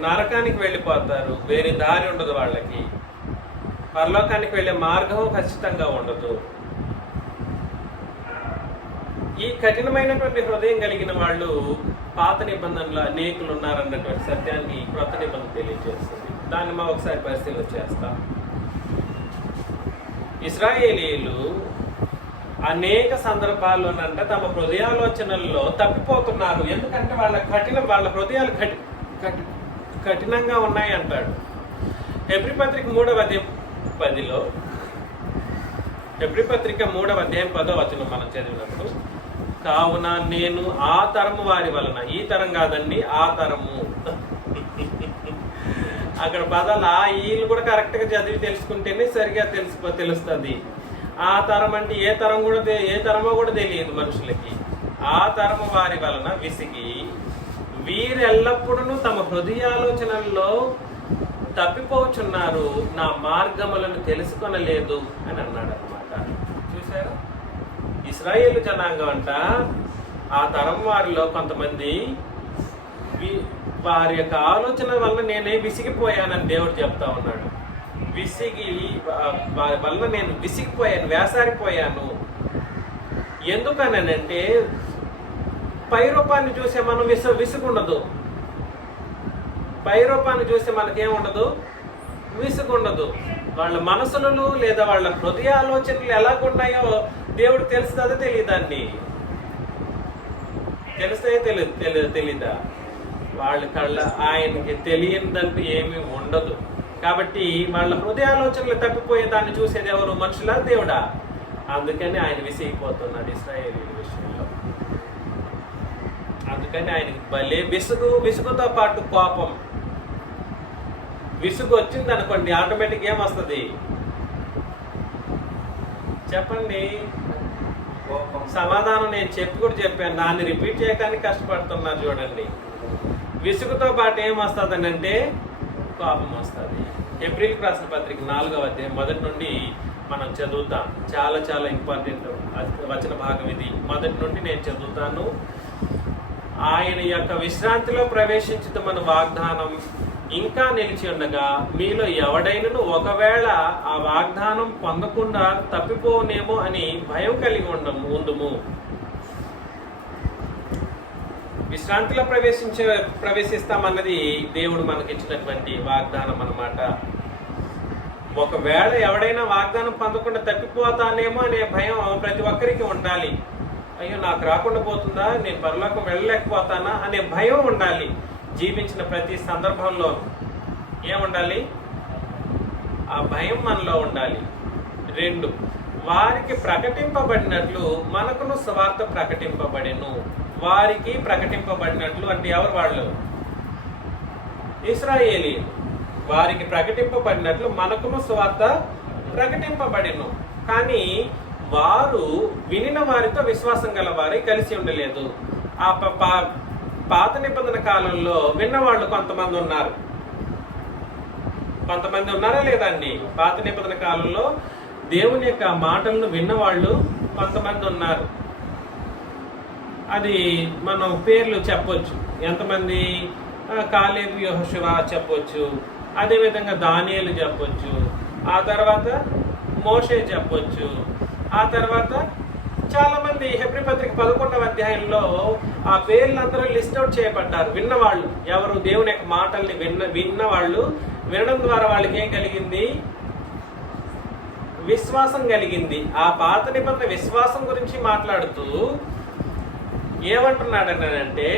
నరకానికి వెళ్ళిపోతారు. వేరే దారి ఉండదు వాళ్ళకి. పరలోకానికి వెళ్ళే మార్గం ఖచ్చితంగా ఉండదు. ఈ కఠినమైనటువంటి హృదయం కలిగిన వాళ్ళు పాత నిబంధనలో అనేకులు ఉన్నారన్నటువంటి సత్యాన్ని క్రొత్త నిబంధన తెలియజేస్తుంది. దాన్ని మనం ఒకసారి పరిశీలన చేస్తాం. ఇశ్రాయేలీయులు అనేక సందర్భాల్లోనంట తమ హృదయాలోచనల్లో తప్పిపోతున్నారు. ఎందుకంటే వాళ్ళ హృదయాలు కఠినంగా ఉన్నాయి అంటాడు. హెబ్రీ పత్రిక 3వ అధ్యాయం 10లో, హెబ్రీ పత్రిక 3వ అధ్యాయం 10వ వచనం మనం చదివినప్పుడు, కావున నేను ఆ తరము వారి వలన, ఈ తరం కాదండి, ఆ తరము. అక్కడ పదాలు ఆ ఈలు కూడా కరెక్ట్ గా చదివి తెలుసుకుంటేనే సరిగా తెలుస్తుంది. ఆ తరం అంటే ఏ తరమో కూడా తెలియదు మనుషులకి. ఆ తరము వారి వలన విసిగి వీరెల్లప్పుడూ తమ హృదయాలోచనల్లో తప్పిపోచున్నారు, నా మార్గములను తెలుసుకొనలేదు అని అన్నాడు అనమాట. చూసారా? ఇశ్రాయేలు జనాంగం అంట ఆ తరం వారిలో కొంతమంది వారి యొక్క ఆలోచన వల్ల నేనే విసిగిపోయానని దేవుడు చెప్తా ఉన్నాడు. వారి వల్ల నేను విసిగిపోయాను, వేసారిపోయాను. ఎందుకనంటే పై రూపాన్ని చూసే మనం విసుగుండదు. పై రూపాన్ని చూస్తే మనకేముండదు? విసుగుండదు. వాళ్ళ మనసులను లేదా వాళ్ళ హృదయ ఆలోచనలు ఎలాగున్నాయో దేవుడు తెలుస్తుందో తెలియదాన్ని? తెలిస్తే తెలీదా? వాళ్ళ కళ్ళ ఆయనకి తెలియదంటూ ఏమీ ఉండదు. కాబట్టి వాళ్ళ హృదయాలోచనలు తప్పిపోయే దాన్ని చూసేది ఎవరు? మనుషులా, దేవుడా? అందుకని ఆయన విసిగిపోతున్నాడు ఇశ్రాయేలీయుల విషయంలో. అందుకని ఆయనకి భలే విసుగుతో పాటు కోపం. విసుగు వచ్చింది అనుకోండి, ఆటోమేటిక్ ఏమొస్తుంది చెప్పండి? సమాధానం నేను చెప్పాను, దాన్ని రిపీట్ చేయడానికి కష్టపడుతున్నారు చూడండి. విసుగుతో పాటు ఏమొస్తుంది అంటే కోపం వస్తుంది. ఏప్రిల్ రాసిన పత్రిక 4వ అధ్యాయం 1 నుండి మనం చదువుతాం. చాలా చాలా ఇంపార్టెంట్ వచన భాగం ఇది. 1 నుండి నేను చదువుతాను. ఆయన యొక్క విశ్రాంతిలో ప్రవేశించుతామన్న వాగ్దానం ఇంకా నిలిచి ఉండగా మీలో ఎవడైనను ఒకవేళ ఆ వాగ్దానం పొందకుండా తప్పిపోనేమో అని భయం కలిగి ఉందుము. విశ్రాంతిలో ప్రవేశిస్తామన్నది దేవుడు మనకిచ్చినటువంటి వాగ్దానం అన్నమాట. ఒకవేళ ఎవడైనా వాగ్దానం పొందకుండా తప్పిపోతానేమో అనే భయం ప్రతి ఒక్కరికి ఉండాలి. అయ్యో నాకు రాకుండా పోతుందా, నేను పరలోకం వెళ్ళలేకపోతానా అనే భయం ఉండాలి. జీవించిన ప్రతి సందర్భంలో ఏముండాలి? ఆ భయం మనలో ఉండాలి. 2, వారికి ప్రకటింపబడినట్లు మనకును సువార్త ప్రకటింపబడెను. వారికి ప్రకటింపబడినట్లు అంటే ఎవరు? వాళ్ళు ఇశ్రాయేలీయులు. వారికి ప్రకటింపబడినట్లు మనకును సువార్త ప్రకటింపబడెను. కానీ వారు వినిన వారితో విశ్వాసం గల వారై కలిసి ఉండలేదు. ఆ పాత నిబంధన కాలంలో విన్నవాళ్ళు కొంతమంది ఉన్నారు. కొంతమంది ఉన్నారా లేదా అండి? పాత నిబంధన కాలంలో దేవుని యొక్క మాటలను విన్నవాళ్ళు కొంతమంది ఉన్నారు. అది మనం పేర్లు చెప్పొచ్చు. ఎంతమంది? కాలేబు, యెహోషువ చెప్పొచ్చు, అదేవిధంగా దానియేలు చెప్పొచ్చు, ఆ తర్వాత మోషే చెప్పొచ్చు, ఆ తర్వాత చాలా మంది. హెబ్రీ పత్రిక 11వ అధ్యాయంలో ఆ పేర్లందరూ లిస్ట్ అవుట్ చేయబడ్డారు. విన్నవాళ్ళు ఎవరు? దేవుని యొక్క మాటల్ని విన్నవాళ్ళు. వినడం ద్వారా వాళ్ళకి ఏం కలిగింది? విశ్వాసం కలిగింది. ఆ పాత నిబంధన విశ్వాసం గురించి మాట్లాడుతూ ఏమంటున్నాడనంటే,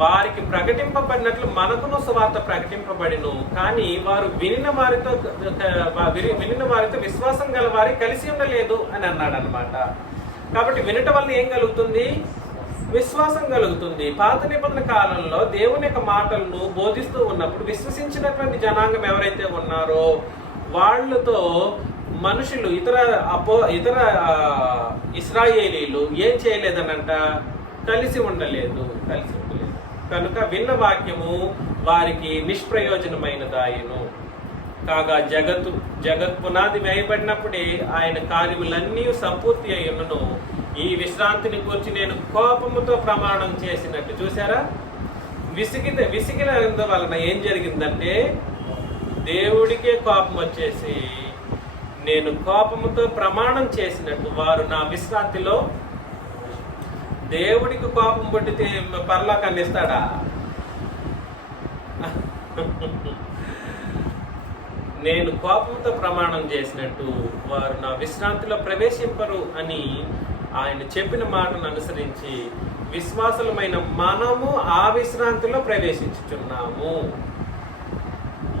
వారికి ప్రకటింపబడినట్లు మనకును సువార్త ప్రకటింపబడిను, కానీ వారు వినిన వారితో విశ్వాసం గల వారి కలిసి ఉండలేదు అని అన్నాడు అనమాట. కాబట్టి వినటం వల్ల ఏం కలుగుతుంది? విశ్వాసం కలుగుతుంది. పాత నిబంధన కాలంలో దేవుని యొక్క మాటలను బోధిస్తూ ఉన్నప్పుడు విశ్వసించినటువంటి జనాంగం ఎవరైతే ఉన్నారో వాళ్ళతో మనుషులు, ఇతర ఇశ్రాయేలీలు ఏం చేయలేదనంట? కలిసి ఉండలేదు. కనుక విన్న వాక్యము వారికి నిష్ప్రయోజనమైనదాయను. కాగా జగత్ పునాది వేయబడినప్పుడే ఆయన కార్యములన్నీ సంపూర్తి అయ్యును. ఈ విశ్రాంతిని గురించి నేను కోపముతో ప్రమాణం చేసినట్టు. చూసారా? విసిగిన వలన ఏం జరిగిందంటే, దేవుడికే కోపం వచ్చేసి నేను కోపముతో ప్రమాణం చేసినట్టు వారు నా విశ్రాంతిలో. దేవుడికి కోపం పట్టితే పరలోకాన్ని ఇస్తాడా? నేను కోపంతో ప్రమాణం చేసినట్టు వారు నా విశ్రాంతిలో ప్రవేశింపరు అని ఆయన చెప్పిన మాటను అనుసరించి విశ్వాసులమైన మనము ఆ విశ్రాంతిలో ప్రవేశించుచున్నాము.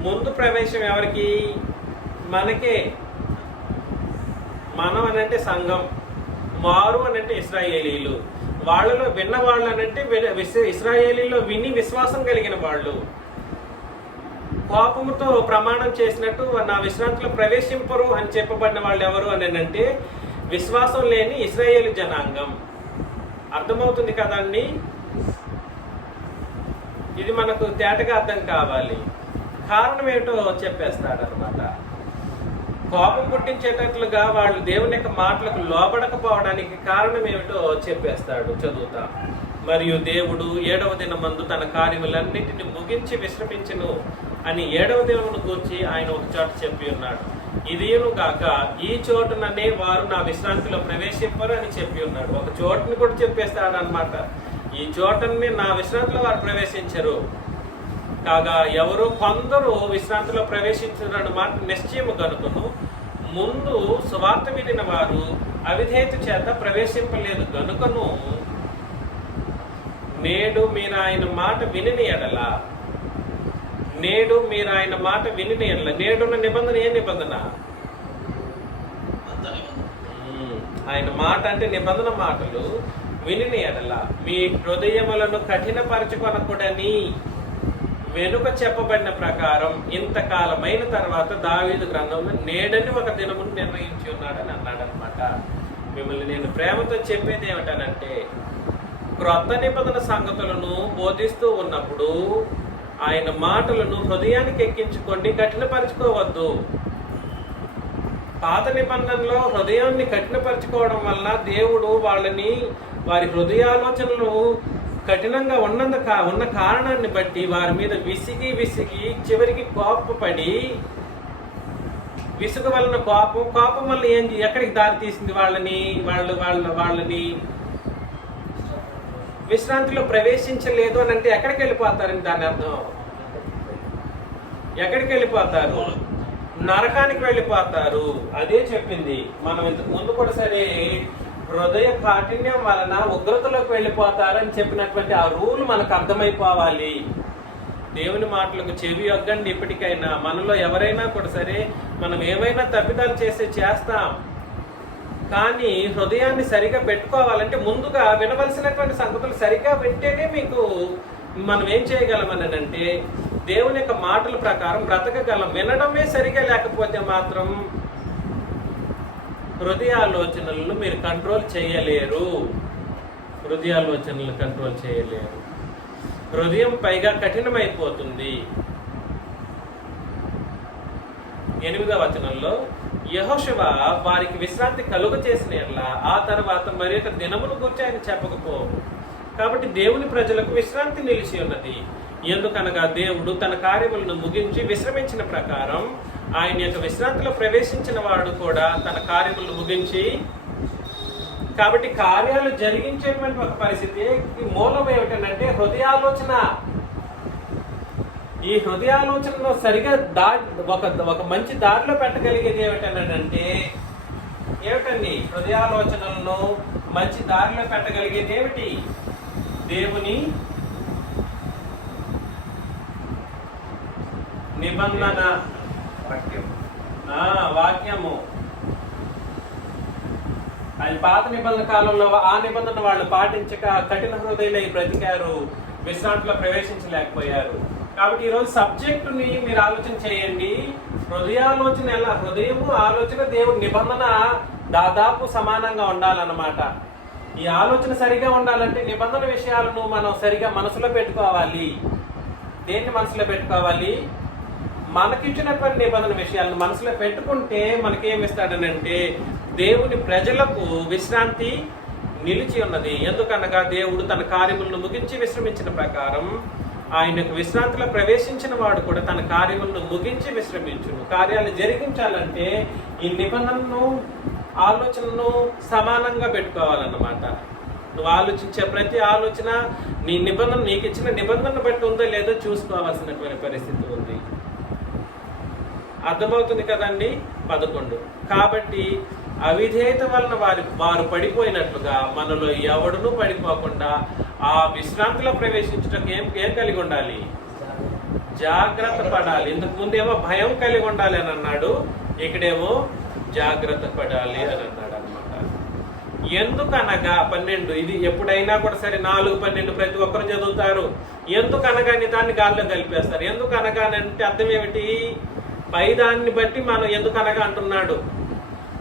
ముందు ప్రవేశం ఎవరికి? మనకే. మనం అనంటే సంఘం, వారు అనంటే ఇశ్రాయేలీలు. వాళ్ళలో విన్నవాళ్ళు అనంటే ఇశ్రాయేలీలో విని విశ్వాసం కలిగిన వాళ్ళు. కోపముతో ప్రమాణం చేసినట్టు నా విశ్రాంతిలో ప్రవేశింపరు అని చెప్పబడిన వాళ్ళు ఎవరు అని అంటే విశ్వాసం లేని ఇశ్రాయేలు జనాంగం. అర్థమవుతుంది కదండి? ఇది మనకు తేటగా అర్థం కావాలి. కారణం ఏమిటో చెప్పేస్తాడు అనమాట. కోపం పుట్టించేటట్లుగా వాళ్ళు దేవుని యొక్క మాటలకు లోబడకపోవడానికి కారణం ఏమిటో చెప్పేస్తాడు. చదువుతా. మరియు దేవుడు 7వ దినమందు తన కార్యములన్నింటినీ ముగించి విశ్రమించును అని 7వ దినమును గూర్చి ఆయన ఒక చోట చెప్పి ఉన్నాడు. ఇదియును గాక ఈ చోటుననే వారు నా విశ్రాంతిలో ప్రవేశింపరు అని చెప్పి ఉన్నాడు. ఒక చోటుని కూడా చెప్పేస్తాడు అనమాట. ఈ చోటని నా విశ్రాంతిలో వారు ప్రవేశించరు. కాగా కొందరు విశ్రాంతిలో ప్రవేశించిన మాట నిశ్చయము కనుకను ముందు సువార్త వినిన వారు అవిధేయత చేత ప్రవేశింపలేదు గనుకను నేడు మీరు ఆయన మాట వినిన ఎడల. నేడున్న నిబంధన ఏ నిబంధన? ఆయన మాట అంటే నిబంధన మాటలు వినిన ఎడల మీ హృదయములను కఠినపరచుకొనకూడని వెనుక చెప్పబడిన ప్రకారం ఇంతకాలమైన తర్వాత దావీదు గ్రంథంలో నేడని ఒక దినమును నిర్ణయించి ఉన్నాడని అన్నాడు అనమాట. మిమ్మల్ని నేను ప్రేమతో చెప్పేది ఏమిటనంటే, క్రొత్త నిబంధన సంగతులను బోధిస్తూ ఉన్నప్పుడు ఆయన మాటలను హృదయానికి ఎక్కించుకోండి, కఠినపరచుకోవద్దు. పాత నిబంధనలో హృదయాన్ని కఠినపరచుకోవడం వల్ల దేవుడు వారి హృదయాలోచనలు కఠినంగా ఉన్న కారణాన్ని బట్టి వారి మీద విసిగి చివరికి కోపపడి, విసుగు వలన కోపం వల్ల ఎక్కడికి దారి తీసింది? వాళ్ళని విశ్రాంతిలో ప్రవేశించలేదు అని అంటే ఎక్కడికి వెళ్ళిపోతారని దాని అర్థం. ఎక్కడికి వెళ్ళిపోతారు? నరకానికి వెళ్ళిపోతారు. అదే చెప్పింది. మనం ఇంతకు ముందు కూడా సరే హృదయ కాఠిన్యం వలన ఉగ్రతలోకి వెళ్ళిపోతారని చెప్పినటువంటి ఆ రూల్ మనకు అర్థమైపోవాలి. దేవుని మాటలకు చెవి యొగ్గండి. ఇప్పటికైనా మనలో ఎవరైనా కూడా సరే మనం ఏమైనా తప్పిదాలు చేస్తాం, కానీ హృదయాన్ని సరిగా పెట్టుకోవాలంటే ముందుగా వినవలసినటువంటి సంగతులు సరిగా వింటేనే మనం ఏం చేయగలమని అంటే దేవుని యొక్క మాటల ప్రకారం బ్రతకగలం. వినడమే సరిగా లేకపోతే మాత్రం హృదయాలోచనలను మీరు కంట్రోల్ చేయలేరు. హృదయాలోచనలను కంట్రోల్ చేయలేరు. హృదయం పైగా కఠినమైపోతుంది. 8వ వచనంలో యెహోషువ వారికి విశ్రాంతి కలుగ చేసిన యెడల ఆ తర్వాత మరి యొక్క దినమును గురించి ఆయన చెప్పకపోవు. కాబట్టి దేవుని ప్రజలకు విశ్రాంతి నిలిచి ఉన్నది. ఎందుకనగా దేవుడు తన కార్యములను ముగించి విశ్రమించిన ప్రకారం ఆయన యొక్క విశ్రాంతిలో ప్రవేశించిన వాడు కూడా తన కార్యములను ముగించి, కాబట్టి కార్యాలు జరిగించేటువంటి ఒక పరిస్థితి మూలం ఏమిటంటే హృదయాలోచన. ఈ హృదయాలోచనలో సరిగా ఒక మంచి దారిలో పెట్టగలిగేది ఏమిటండి? హృదయాలోచనలను మంచి దారిలో పెట్టగలిగేది ఏమిటి? దేవుని నిబంధన వాక్యము. అది పాత నిబంధన కాలంలో ఆ నిబంధన వాళ్ళు పాటించక కఠిన హృదయులై బ్రతికారు, విశ్రాంతిలో ప్రవేశించలేకపోయారు. కాబట్టి ఈరోజు సబ్జెక్టుని మీరు ఆలోచన చేయండి. హృదయాలోచన ఎలా? హృదయము ఆలోచన దేవుడి నిబంధన దాదాపు సమానంగా ఉండాలన్నమాట. ఈ ఆలోచన సరిగా ఉండాలంటే నిబంధన విషయాలను మనం సరిగా మనసులో పెట్టుకోవాలి. దేన్ని మనసులో పెట్టుకోవాలి? మనకిచ్చినటువంటి నిబంధన విషయాలను మనసులో పెట్టుకుంటే మనకేమిస్తాడనంటే దేవుని ప్రజలకు విశ్రాంతి నిలిచి ఉన్నది. ఎందుకనగా దేవుడు తన కార్యములను ముగించి విశ్రమించిన ప్రకారం ఆయనకు విశ్రాంతిలో ప్రవేశించిన వాడు కూడా తన కార్యములను ముగించి విశ్రమించును. కార్యాలు జరిగించాలంటే ఈ నిబంధనను ఆలోచనను సమానంగా పెట్టుకోవాలన్నమాట. నువ్వు ఆలోచించే ప్రతి ఆలోచన నీ నిబంధన, నీకు ఇచ్చిన నిబంధన బట్టి ఉందో లేదో చూసుకోవాల్సినటువంటి పరిస్థితి ఉంది. అర్థమవుతుంది కదండి? 11. కాబట్టి అవిధేయత వలన వారు పడిపోయినట్లుగా మనలో ఎవడునూ పడిపోకుండా ఆ విశ్రాంతిలో ప్రవేశించడానికి ఏం కలిగి ఉండాలి? జాగ్రత్త పడాలి. ఇంతకు ముందేమో భయం కలిగి ఉండాలి అని అన్నాడు, ఇక్కడేమో జాగ్రత్త పడాలి అని అన్నాడు అనమాట. ఎందుకనగా 12, ఇది ఎప్పుడైనా కూడా సరే 4:12 ప్రతి ఒక్కరు చదువుతారు. ఎందుకనగా దాన్ని గాల్లో కలిపేస్తారు. ఎందుకనగా అంటే అర్థం ఏమిటి? పై దాన్ని బట్టి మనం ఎందుకనగా అంటున్నాడు.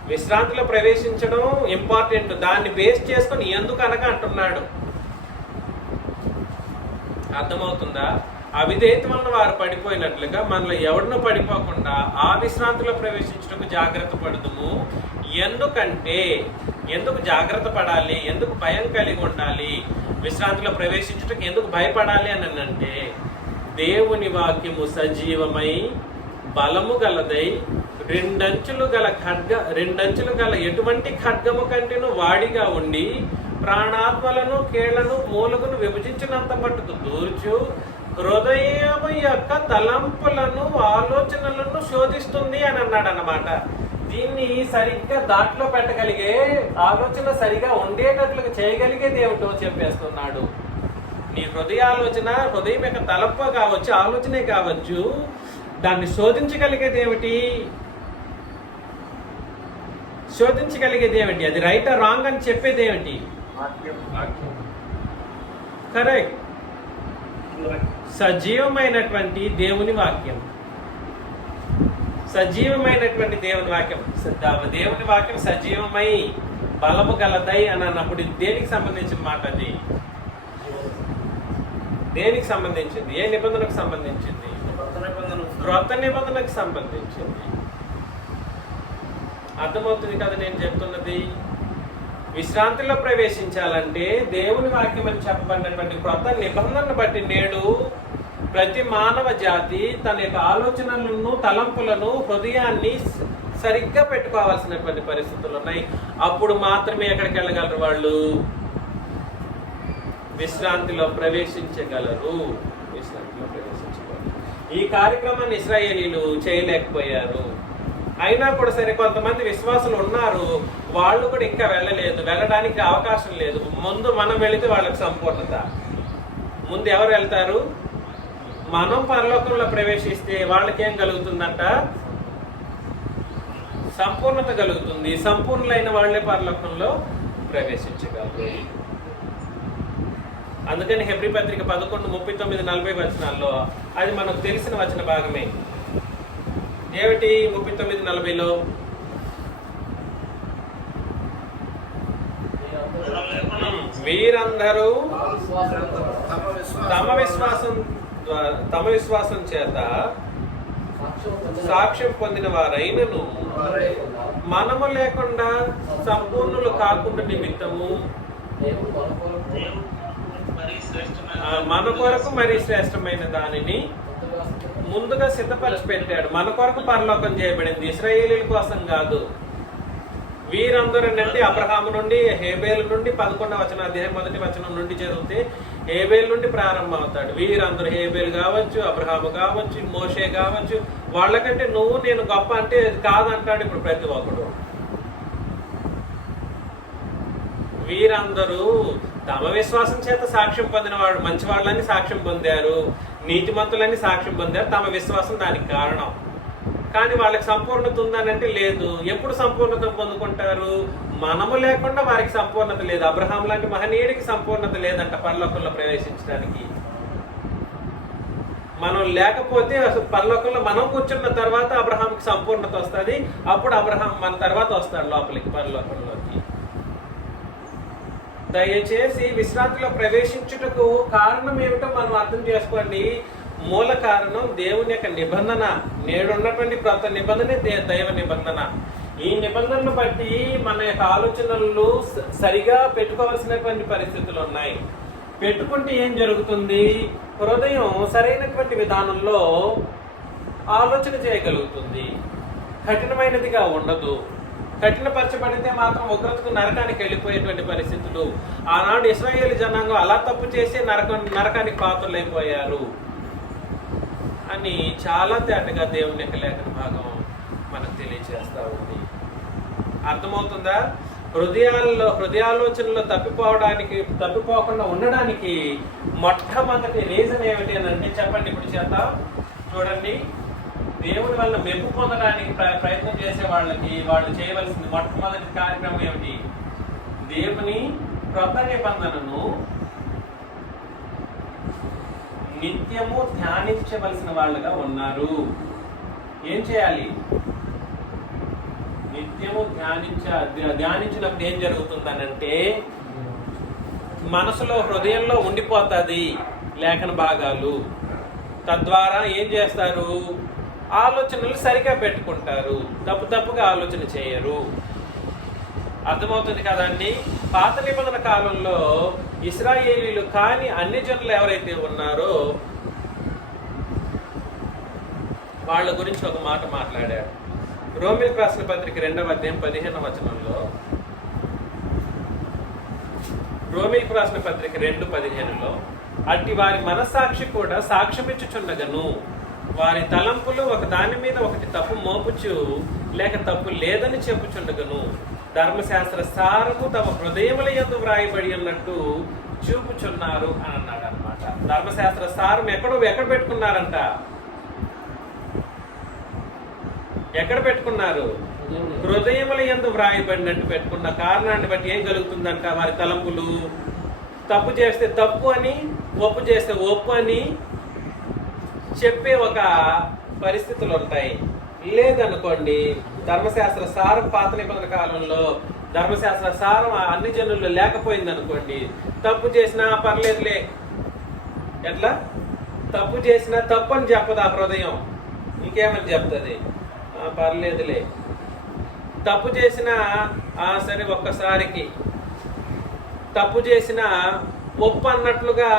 విశ్రాంతిలో ప్రవేశించడం ఇంపార్టెంట్, దాన్ని బేస్ చేసుకొని ఎందుకనగా అంటున్నాడు. అర్థమవుతుందా? అవిధేయత వలన వారు పడిపోయినట్లుగా మనలో ఎవరినో పడిపోకుండా ఆ విశ్రాంతిలో ప్రవేశించడానికి జాగ్రత్త పడుదుము. ఎందుకంటే ఎందుకు జాగ్రత్త పడాలి? ఎందుకు భయం కలిగి ఉండాలి? విశ్రాంతిలో ప్రవేశించడానికి ఎందుకు భయపడాలి అని అంటే దేవుని వాక్యము సజీవమై బలము గలదై రెండంచులు గల ఎటువంటి ఖడ్గము కంటేను వాడిగా ఉండి ప్రాణాత్మలను కీళ్లను మూలుగును విభజించినంత మట్టుకు దూర్చు హృదయము యొక్క తలంపులను ఆలోచనలను శోధిస్తుంది అని అన్నాడు అన్నమాట. దీన్ని సరిగ్గా దాంట్లో పెట్టగలిగే, ఆలోచన సరిగా ఉండేటట్లుగా చేయగలిగేది ఏమిటో చెప్పేస్తున్నాడు. నీ హృదయాలోచన, హృదయం యొక్క తలంపు కావచ్చు, ఆలోచనే కావచ్చు, దాన్ని శోధించగలిగేది ఏమిటి? అది రైట్ ఆర్ రాంగ్ అని చెప్పేది ఏమిటి? కరెక్ట్. సజీవమైనటువంటి దేవుని వాక్యం. సజీవమైనటువంటి దేవుని వాక్యం. దేవుని వాక్యం సజీవమై బలము గలదై అని అన్నప్పుడు దేనికి సంబంధించిన మాట? అది దేనికి సంబంధించింది? ఏ నిబంధనకు సంబంధించింది? క్రొత్త నిబంధనకు సంబంధించింది. అర్థమవుతుంది కదా నేను చెప్తున్నది? విశ్రాంతిలో ప్రవేశించాలంటే దేవుని వాక్యం అని చెప్పబడినటువంటి క్రొత్త నిబంధనను బట్టి నేడు ప్రతి మానవ జాతి తన యొక్క ఆలోచనలను, తలంపులను, హృదయాన్ని సరిగ్గా పెట్టుకోవాల్సినటువంటి పరిస్థితులు ఉన్నాయి. అప్పుడు మాత్రమే ఎక్కడికి వెళ్ళగలరు? వాళ్ళు విశ్రాంతిలో ప్రవేశించగలరు. విశ్రాంతిలో ప్రవేశించగలరు. ఈ కార్యక్రమాన్ని ఇశ్రాయేలీలు చేయలేకపోయారు. అయినా కూడా సరే కొంతమంది విశ్వాసులు ఉన్నారు, వాళ్ళు కూడా ఇంకా వెళ్ళడానికి అవకాశం లేదు. ముందు మనం వెళితే వాళ్ళకి సంపూర్ణత. ముందు ఎవరు వెళ్తారు? మనం పరలోకంలో ప్రవేశిస్తే వాళ్ళకేం కలుగుతుందంట? సంపూర్ణత కలుగుతుంది. సంపూర్ణులైన వాళ్ళే పరలోకంలో ప్రవేశించగలరు. అందుకని హెబ్రీ పత్రిక 11:39-40 వచనాల్లో అది మనకు తెలిసిన వచన భాగమే. ఏమిటి 39-40లో? వీరందరూ తమ విశ్వాసం చేత సాక్ష్యం పొందిన వారైనను మనము లేకుండా సంపూర్ణులు కాకుండా నిమిత్తము మన కొరకు మరీ శ్రేష్టమైన దానిని ముందుగా సిద్ధపరిచి పెట్టాడు. మన కొరకు పరలోకం చేయబడింది, ఇశ్రాయేలీల కోసం కాదు. వీరందరూ నుండి అబ్రహాము నుండి హేబేలు నుండి 11వ అధ్యాయం 1వ వచనం నుండి చదివితే హేబేలు నుండి ప్రారంభం అవుతాడు. వీరందరూ హేబేలు కావచ్చు, అబ్రహాము కావచ్చు, మోషే కావచ్చు. వాళ్ళకంటే నువ్వు నేను గొప్ప అంటే కాదంటాడు ఇప్పుడు ప్రతి ఒక్కడు. వీరందరూ తమ విశ్వాసం చేత సాక్ష్యం పొందిన వాడు, మంచి వాళ్ళని సాక్ష్యం పొందారు, నీతిమంతులని సాక్ష్యం పొందారు. తమ విశ్వాసం దానికి కారణం. కానీ వాళ్ళకి సంపూర్ణత ఉందనంటే లేదు. ఎప్పుడు సంపూర్ణత పొందుకుంటారు? మనము లేకుండా వారికి సంపూర్ణత లేదు. అబ్రహాం లాంటి మహనీయుడికి సంపూర్ణత లేదంట పరలోకంలో ప్రవేశించడానికి. మనం లేకపోతే అసలు పరలోకంలో మనం కూర్చున్న తర్వాత అబ్రహాంకి సంపూర్ణత వస్తుంది. అప్పుడు అబ్రహాం మన తర్వాత వస్తాడు లోపలికి పరలోకంలోకి. దయచేసి విశ్రాంతిలో ప్రవేశించుటకు కారణం ఏమిటో మనం అర్థం చేసుకోండి. మూల కారణం దేవుని యొక్క నిబంధన. నేడున్నటువంటి కొత్త నిబంధనే దైవ నిబంధన. ఈ నిబంధనను బట్టి మన యొక్క ఆలోచనలు సరిగా పెట్టుకోవాల్సినటువంటి పరిస్థితులు ఉన్నాయి. పెట్టుకుంటే ఏం జరుగుతుంది? హృదయం సరైనటువంటి విధానంలో ఆలోచన చేయగలుగుతుంది, కఠినమైనదిగా ఉండదు. కఠినపరచబడితే మాత్రం ఉగ్రతకు నరకానికి వెళ్ళిపోయేటువంటి పరిస్థితులు. ఆనాడు ఇశ్రాయేలు జనాంగం అలా తప్పు చేసి నరకానికి పాత్రలైపోయారు అని చాలా తేటగా దేవుని యొక్క లేఖన భాగం మనకు తెలియజేస్తూ ఉంది. అర్థమవుతుందా? హృదయాలోచనలో తప్పిపోకుండా ఉండడానికి మొట్టమొదటి రీజన్ ఏమిటి అని అంటే చెప్పండి. ఇప్పుడు చేత చూడండి, దేవుడి వల్ల మెప్పు పొందడానికి ప్రయత్నం చేసే వాళ్ళకి వాళ్ళు చేయవలసింది మొట్టమొదటి కార్యక్రమం ఏమిటి? దేవుని క్రొత్త నిబంధనను నిత్యము ధ్యానించవలసిన వాళ్ళుగా ఉన్నారు. ఏం చేయాలి? నిత్యము ధ్యానించినప్పుడు ఏం జరుగుతుందనంటే మనసులో హృదయంలో ఉండిపోతుంది లేఖన భాగాలు. తద్వారా ఏం చేస్తారు? ఆలోచనలు సరిగా పెట్టుకుంటారు, తప్పుగా ఆలోచన చేయరు. అర్థమవుతుంది కదండి? పాత నిబంధన కాలంలో ఇశ్రాయేలీలు కాని అన్ని జనులు ఎవరైతే ఉన్నారో వాళ్ళ గురించి ఒక మాట మాట్లాడాడు. రోమీయులకు రాసిన పత్రిక 2వ అధ్యాయం 15వ వచనంలో, రోమీయులకు రాసిన పత్రిక 2:15లో, అట్టి వారి మనస్సాక్షి కూడా సాక్ష్యమిచ్చుచున్నగను వారి తలంపులు ఒక దాని మీద ఒకటి తప్పు మోపుచు లేక తప్పు లేదని చెప్పుచుండగను ధర్మశాస్త్ర సారము తమ హృదయముల యందు వ్రాయబడి ఉన్నట్టు చూపుచున్నారు అని అన్నాడు అనమాట. ధర్మశాస్త్ర సారం ఎక్కడ పెట్టుకున్నారంట? ఎక్కడ పెట్టుకున్నారు? హృదయముల యందు వ్రాయబడినట్టు పెట్టుకున్న కారణాన్ని బట్టి ఏం కలుగుతుందంట? వారి తలంపులు తప్పు చేస్తే తప్పు అని, ఒప్పు చేస్తే ఒప్పు అని చెప్పే ఒక పరిస్థితులు ఉంటాయి. లేదనుకోండి, ధర్మశాస్త్ర సారం పాత నిబంధన కాలంలో ధర్మశాస్త్ర సారం అన్ని జనుల్లో లేకపోయింది అనుకోండి, తప్పు చేసినా పర్లేదులే. ఎట్లా? తప్పు చేసినా తప్పు అని చెప్పదు ఆ హృదయం, ఇంకేమని చెప్తుంది? పర్లేదులే. తప్పు చేసినా సరే ఒక్కసారికి, తప్పు చేసినా ఒప్పు అన్నట్లుగా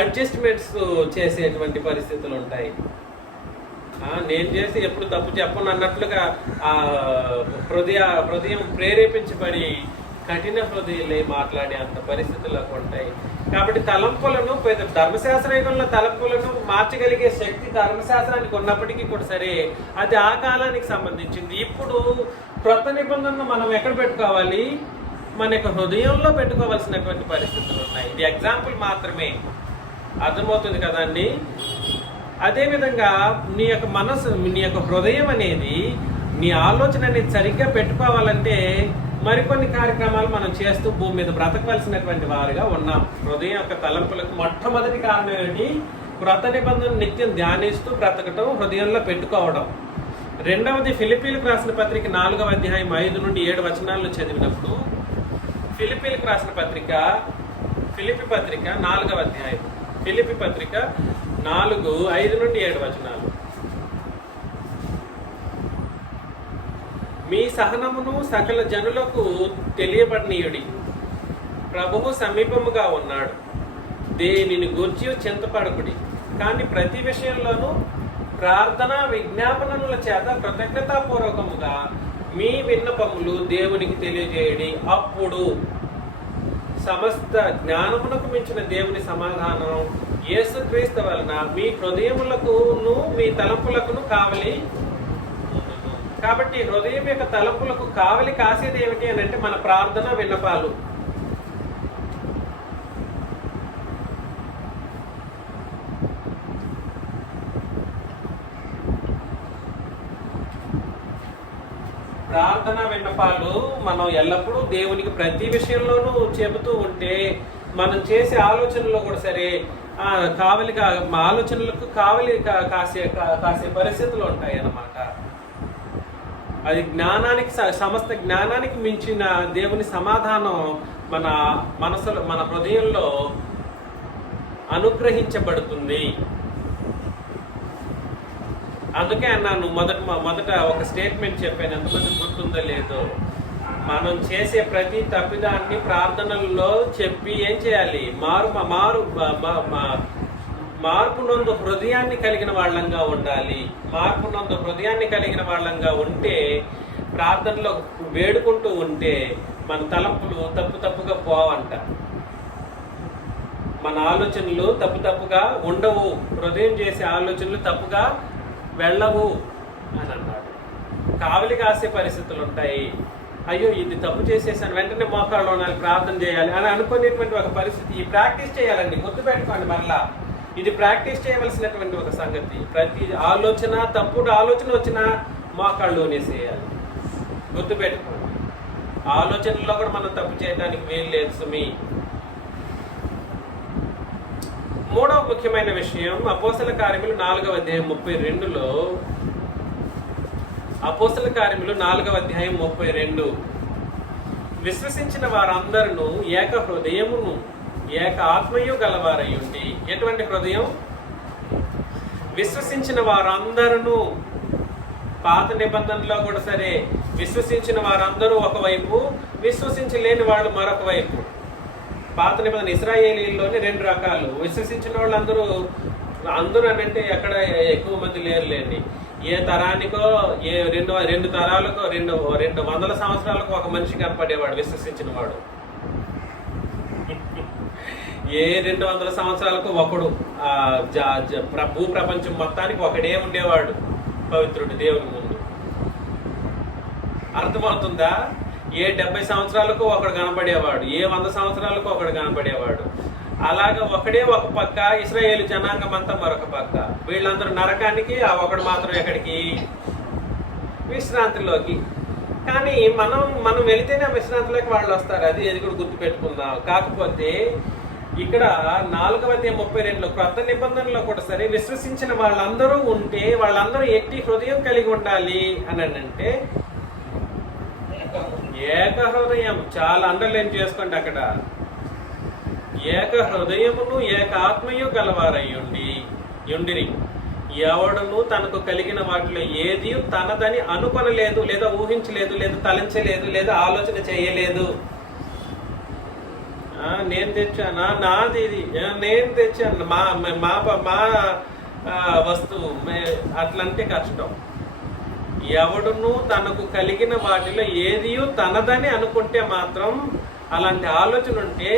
అడ్జస్ట్మెంట్స్ చేసేటువంటి పరిస్థితులు ఉంటాయి. నేను చేసి ఎప్పుడు తప్పు చెప్పను అన్నట్లుగా హృదయం ప్రేరేపించబడి కఠిన హృదయాలే మాట్లాడే అంత పరిస్థితులకు ఉంటాయి. కాబట్టి తలంపులను, ధర్మశాస్త్రంలో తలంపులను మార్చగలిగే శక్తి ధర్మశాస్త్రానికి ఉన్నప్పటికీ కూడా సరే, అది ఆ కాలానికి సంబంధించింది. ఇప్పుడు క్రొత్త నిబంధనను మనం ఎక్కడ పెట్టుకోవాలి? మన యొక్క హృదయంలో పెట్టుకోవాల్సినటువంటి పరిస్థితులు ఉన్నాయి. ఇది ఎగ్జాంపుల్ మాత్రమే. అర్థమవుతుంది కదండి? అదేవిధంగా నీ యొక్క మనసు, నీ యొక్క హృదయం అనేది, నీ ఆలోచన అనేది సరిగ్గా పెట్టుకోవాలంటే మరికొన్ని కార్యక్రమాలు మనం చేస్తూ భూమి మీద బ్రతకవలసినటువంటి వారుగా ఉన్నాం. హృదయం యొక్క తలంపులకు మొట్టమొదటి కారణం ఏంటి? క్రొత్త నిబంధన నిత్యం ధ్యానిస్తూ బ్రతకటం, హృదయంలో పెట్టుకోవడం. రెండవది ఫిలిప్పీలకు రాసిన పత్రిక 4వ అధ్యాయం 5 నుండి 7 వచనాలను చదివినప్పుడు, ఫిలిప్పీలకు రాసిన పత్రిక, ఫిలిప్పి పత్రిక 4వ అధ్యాయం, ఫిలిప్పి పత్రిక 4:5-7 మీ సహనమును సకల జనులకు తెలియబడనీయుడి, ప్రభువు సమీపముగా ఉన్నాడు, దేనిని గూర్చి చింతపడకుడి, కానీ ప్రతి విషయంలోనూ ప్రార్థన విజ్ఞాపనల చేత కృతజ్ఞతాపూర్వకముగా మీ విన్నపములు దేవునికి తెలియజేయడి. అప్పుడు సమస్త జ్ఞానమునకు మించిన దేవుని సమాధానం యేసుక్రీస్తు వలన మీ హృదయములకును మీ తలంపులకును కావలి. కాబట్టి హృదయం యొక్క తలంపులకు కావలి కాసేది ఏమిటి అని అంటే మన ప్రార్థన విన్నపాలు. ప్రార్థన విన్నపాలు మనం ఎల్లప్పుడూ దేవునికి ప్రతి విషయంలోనూ చెబుతూ ఉంటే మనం చేసే ఆలోచనలో కూడా సరే కావలి ఆలోచనలకు కావలి కాసే పరిస్థితులు ఉంటాయి అన్నమాట. అది జ్ఞానానికి సమస్త జ్ఞానానికి మించిన దేవుని సమాధానం మన మనసులో మన హృదయంలో అనుగ్రహించబడుతుంది. అందుకే అన్నాను మొదట ఒక స్టేట్మెంట్ చెప్పాను, ఎంతమంది గుర్తుందో లేదో. మనం చేసే ప్రతి తప్పిదాన్ని ప్రార్థనల్లో చెప్పి ఏం చేయాలి, మార్పు నందు హృదయాన్ని కలిగిన వాళ్ళంగా ఉండాలి. మార్పు నందు హృదయాన్ని కలిగిన వాళ్ళంగా ఉంటే, ప్రార్థనలో వేడుకుంటూ ఉంటే మన తలంపులు తప్పుగా పోవంట, మన ఆలోచనలు తప్పుగా ఉండవు, హృదయం చేసే ఆలోచనలు తప్పుగా వెళ్ళవు అని అన్నాడు. కావలి కాసే పరిస్థితులు ఉంటాయి. అయ్యో ఇది తప్పు చేసేసాను, వెంటనే మోకాళ్ళు ఉండాలి, ప్రార్థన చేయాలి అని అనుకునేటువంటి ఒక పరిస్థితి. ఈ ప్రాక్టీస్ చేయాలండి, గుర్తుపెట్టుకోండి. మరలా ఇది ప్రాక్టీస్ చేయవలసినటువంటి ఒక సంగతి. ప్రతి ఆలోచన, తప్పుడు ఆలోచన వచ్చినా మోకాళ్ళు వేసేయాలి. గుర్తుపెట్టుకోండి, ఆలోచనలో కూడా మనం తప్పు చేయడానికి వీలు లేదు సుమి. మూడవ ముఖ్యమైన విషయం అపోస్తల కార్యములు 4వ అధ్యాయం 32లో, అపోస్తల కార్యములు 4వ అధ్యాయం 32, విశ్వసించిన వారందరూ ఏక హృదయమును ఏక ఆత్మయు గలవారయ్యుండి. ఎటువంటి హృదయం? విశ్వసించిన వారందరూ. పాత నిబంధనలో కూడా సరే విశ్వసించిన వారందరూ ఒకవైపు, విశ్వసించలేని వాళ్ళు మరొక వైపు. పాత నిబంధన ఇశ్రాయేలీల్లోనే 2 రకాలు. విశ్వసించిన వాళ్ళందరూ, అందరూ అని అంటే ఎక్కడ ఎక్కువ మంది లేరులేండి. ఏ తరానికో రెండు తరాలకో 200 సంవత్సరాలకు ఒక మనిషి కనపడేవాడు విశ్వసించిన వాడు. ఏ 200 సంవత్సరాలకు ఒకడు భూ ప్రపంచం మొత్తానికి ఒకడే ఉండేవాడు, పవిత్రుడు దేవుని ముందు. అర్థమవుతుందా? ఏ 70 సంవత్సరాలకు ఒకడు కనపడేవాడు, ఏ 100 సంవత్సరాలకు ఒకడు కనపడేవాడు. అలాగా ఒకడే ఒక పక్క, ఇశ్రాయేలు జనాంగం అంతా మరొక పక్క. వీళ్ళందరూ నరకానికి, ఆ ఒకడు మాత్రం ఎక్కడికి? విశ్రాంతిలోకి. కానీ మనం వెళితేనే ఆ విశ్రాంతిలోకి వాళ్ళు వస్తారు. అది కూడా గుర్తుపెట్టుకుందాం. కాకపోతే ఇక్కడ 4వ అధ్యాయం 32లో క్రొత్త నిబంధనలో కూడా సరే విశ్వసించిన వాళ్ళందరూ ఉంటే, వాళ్ళందరూ ఎట్టి హృదయం కలిగి ఉండాలి అని అంటే ఏక హృదయం. చాలా అండర్లైన్ చేసుకోండి అక్కడ. ఏక హృదయమును ఏక ఆత్మయు గలవారయ్యుండిరి. ఎవడును తనకు కలిగిన వాటిలో ఏది తనదని అనుకొనలేదు, లేదా ఊహించలేదు, లేదా తలంచలేదు, లేదా ఆలోచన చేయలేదు. నేను తెచ్చానా, నాది ఇది, నేను తెచ్చాను, మా వస్తువు, అట్లంటే కష్టం. ఎవడును తనకు కలిగిన వాటిలో ఏది తనదని అనుకుంటే మాత్రం, అలాంటి ఆలోచన ఉంటే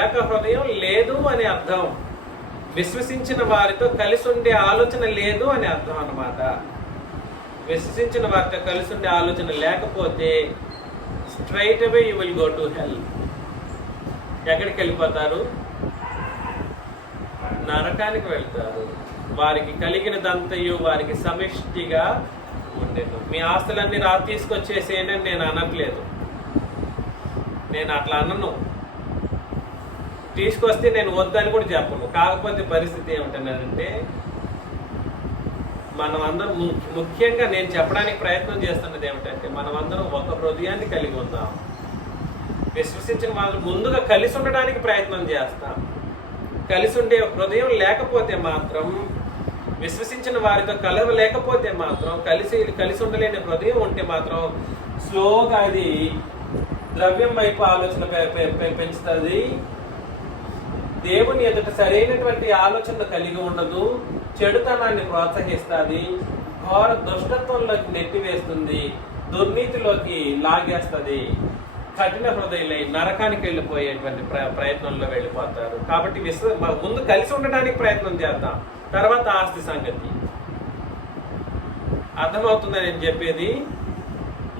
ఏక హృదయం లేదు అని అర్థం. విశ్వసించిన వారితో కలిసి ఉండే ఆలోచన లేదు అని అర్థం అన్నమాట. విశ్వసించిన వారితో కలిసి ఉండే ఆలోచన లేకపోతే straight away you will go to hell. ఎక్కడికి వెళ్ళిపోతారు? నరకానికి వెళ్తారు. వారికి కలిగినదంతయు వారికి సమిష్టిగా ఉండేది. మీ ఆస్తులన్నీ తీసుకొచ్చేసేయని నేను అనట్లేదు, నేను అట్లా అనను. తీసుకొస్తే నేను వద్దని కూడా చెప్పను. కాకపోతే పరిస్థితి ఏమిటంటే, మనమందరం ముఖ్యంగా నేను చెప్పడానికి ప్రయత్నం చేస్తున్నది ఏమిటంటే, మనమందరం ఒక హృదయాన్ని కలిగి ఉందాం. విశ్వసించిన వాళ్ళు ముందుగా కలిసి ఉండడానికి ప్రయత్నం చేస్తాం. కలిసి ఉండే హృదయం లేకపోతే మాత్రం, విశ్వసించిన వారితో కలవలేకపోతే మాత్రం, కలిసి ఉండలేని హృదయం ఉంటే మాత్రం స్లోగా అది ద్రవ్యం వైపు ఆలోచన పెంచుతుంది. దేవుని ఎదుట సరైనటువంటి ఆలోచన కలిగి ఉండదు. చెడుతనాన్ని ప్రోత్సహిస్తుంది. ఘోర దుష్టత్వంలోకి నెట్టివేస్తుంది. దుర్నీతిలోకి లాగేస్తుంది. కఠిన హృదయులై నరకానికి వెళ్ళిపోయేటువంటి ప్రయత్నంలో వెళ్ళిపోతారు. కాబట్టి ముందు కలిసి ఉండడానికి ప్రయత్నం చేద్దాం, తర్వాత ఆస్తి సంగతి. అర్థమవుతుందని నేను చెప్పేది.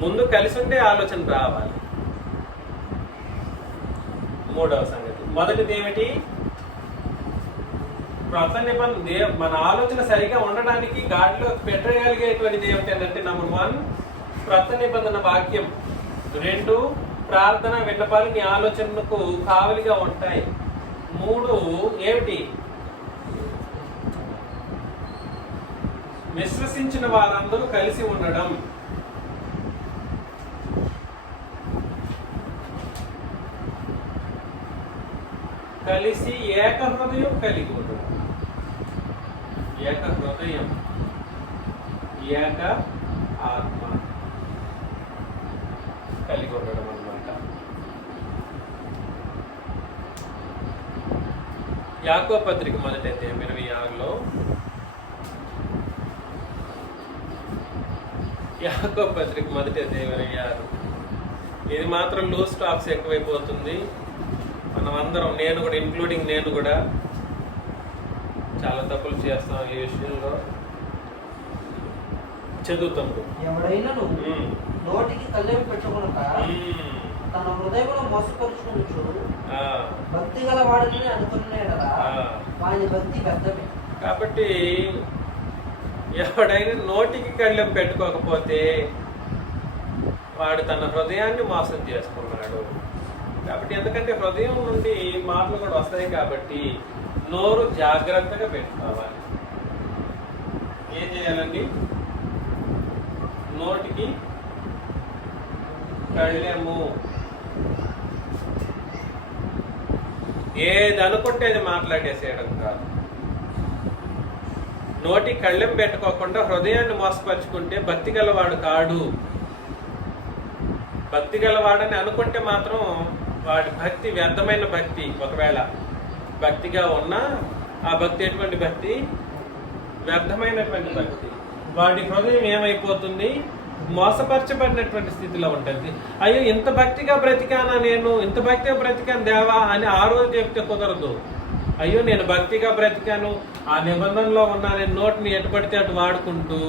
ముందు కలిసి ఉండే ఆలోచన రావాలి. మూడవ సంగతి, మొదటిది ఏమిటి? క్రొత్త నిబంధన మన ఆలోచన సరిగా ఉండడానికి గాడిలో పెట్టగలిగేటువంటిది ఏమిటంటే, నెంబర్ 1 క్రొత్త నిబంధన వాక్యం. 2 ప్రార్థన విన్నపాలు నీ ఆలోచనకు కావలిగా ఉంటాయి. 3 ఏమిటి? విశ్వసించిన వారందరూ కలిసి ఉండడం. కలిసి ఏక హృదయం కలిగి ఉండడం. ఏక హృదయం, ఏక ఆత్మ కలిగి ఉండడం అన్నమాట. యాకోబు పత్రిక మొదటి అధ్యాయం 26లో యాకోబు పత్రిక మొదటి అధ్యాయం 26. ఇది మాత్రం లూజ్ టాక్స్ ఎక్కువైపోతుంది. మనం అందరం, నేను కూడా ఇంక్లూడింగ్ నేను కూడా చాలా తప్పులు చేస్తాం ఈ విషయంలో. చదువుతాము. ఎవడైనా నోటికి కళ్ళెం పెట్టుకున్నాక తన హృదయంలో మోసపరుచుకుని భక్తి గల వాడిని అనుకున్నాడరా వాని భక్తి వ్యర్థమే. కాబట్టి ఎవడైనా నోటికి కళ్ళెం పెట్టుకోకపోతే వాడు తన హృదయాన్ని మోసం చేసుకున్నాడు. కాబట్టి ఎందుకంటే హృదయం నుండి మాటలు కూడా వస్తాయి కాబట్టి నోరు జాగ్రత్తగా పెట్టుకోవాలి. ఏం చేయాలండి? నోటికి కళ్ళెము. ఏది అనుకుంటే అది మాట్లాడేసేయడం కాదు. నోటి కళ్ళెం పెట్టుకోకుండా హృదయాన్ని మోసపరుచుకుంటే భక్తి గలవాడు కాడు. భక్తి గలవాడని అనుకుంటే మాత్రం వాడి భక్తి వ్యర్థమైన భక్తి. ఒకవేళ భక్తిగా ఉన్నా ఆ భక్తి ఎటువంటి భక్తి? వ్యర్థమైనటువంటి భక్తి. వాడి హృదయం ఏమైపోతుంది? మోసపరచబడినటువంటి స్థితిలో ఉంటుంది. అయ్యో ఇంత భక్తిగా బ్రతికానా, నేను ఇంత భక్తిగా బ్రతికాను దేవా అని ఆ రోజు చెప్తే కుదరదు. అయ్యో నేను భక్తిగా బ్రతికాను, ఆ నిబంధనలో ఉన్నా, నేను నోటిని ఎటు పడితే అటు వాడుకుంటూ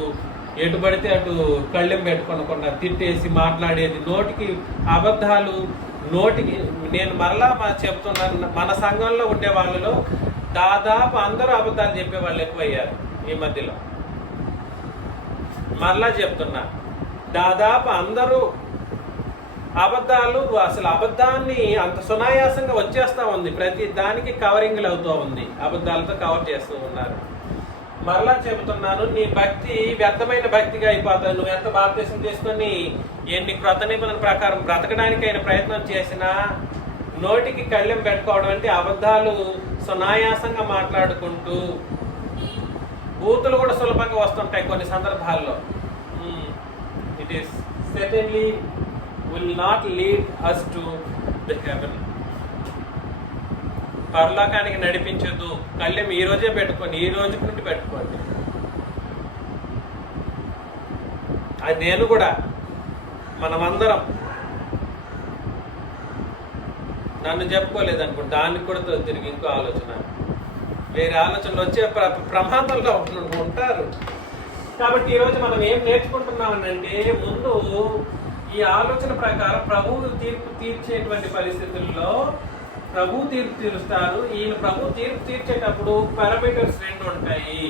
ఎటు పడితే అటు కళ్ళెం పెట్టుకోనకుండా తిట్టేసి మాట్లాడేది, నోటికి అబద్ధాలు, నోటికి నేను మరలా చెప్తున్నాను, మన సంఘంలో ఉండే వాళ్ళలో దాదాపు అందరూ అబద్ధాలు చెప్పే వాళ్ళు ఎక్కువయ్యారు ఈ మధ్యలో. మరలా చెప్తున్నా, దాదాపు అందరూ అబద్ధాలు, అసలు అబద్ధాన్ని అంత సునాయాసంగా వచ్చేస్తా ఉంది. ప్రతి దానికి కవరింగ్లు అవుతూ ఉంది, అబద్ధాలతో కవర్ చేస్తూ ఉన్నారు. మరలా చెబుతున్నాను, నీ భక్తి వ్యర్థమైన భక్తిగా అయిపోతుంది. నువ్వు ఎంత బాప్తిసం చేసుకొని ఎన్ని క్రొత్త నిబంధన ప్రకారం బ్రతకడానికి అయిన ప్రయత్నం చేసినా నోటికి కళ్ళెం పెట్టుకోవడం అంటే అబద్ధాలు సునాయాసంగా మాట్లాడుకుంటూ, బూతులు కూడా సులభంగా వస్తుంటాయి కొన్ని సందర్భాల్లో. It is certainly will not lead us to the heaven. పరలోకానికి నడిపించదు. కళ్ళెం ఈ రోజే పెట్టుకోండి, ఈ రోజు నుండి పెట్టుకోండి. అది నేను కూడా, మనమందరం. నన్ను చెప్పుకోలేదు అనుకోండి, దానికి కూడా తిరిగి ఇంకో ఆలోచన, వేరే ఆలోచనలు వచ్చే ప్రమాదంలో ఉంటారు. కాబట్టి ఈరోజు మనం ఏం నేర్చుకుంటున్నామనంటే, ముందు ఈ ఆలోచన ప్రకారం ప్రభువు తీర్పు తీర్చేటువంటి పరిస్థితుల్లో ప్రభు తీర్పు తీరుస్తారు. ఈయన ప్రభు తీర్పు తీర్చేటప్పుడు పారామీటర్స్ 2 ఉంటాయి.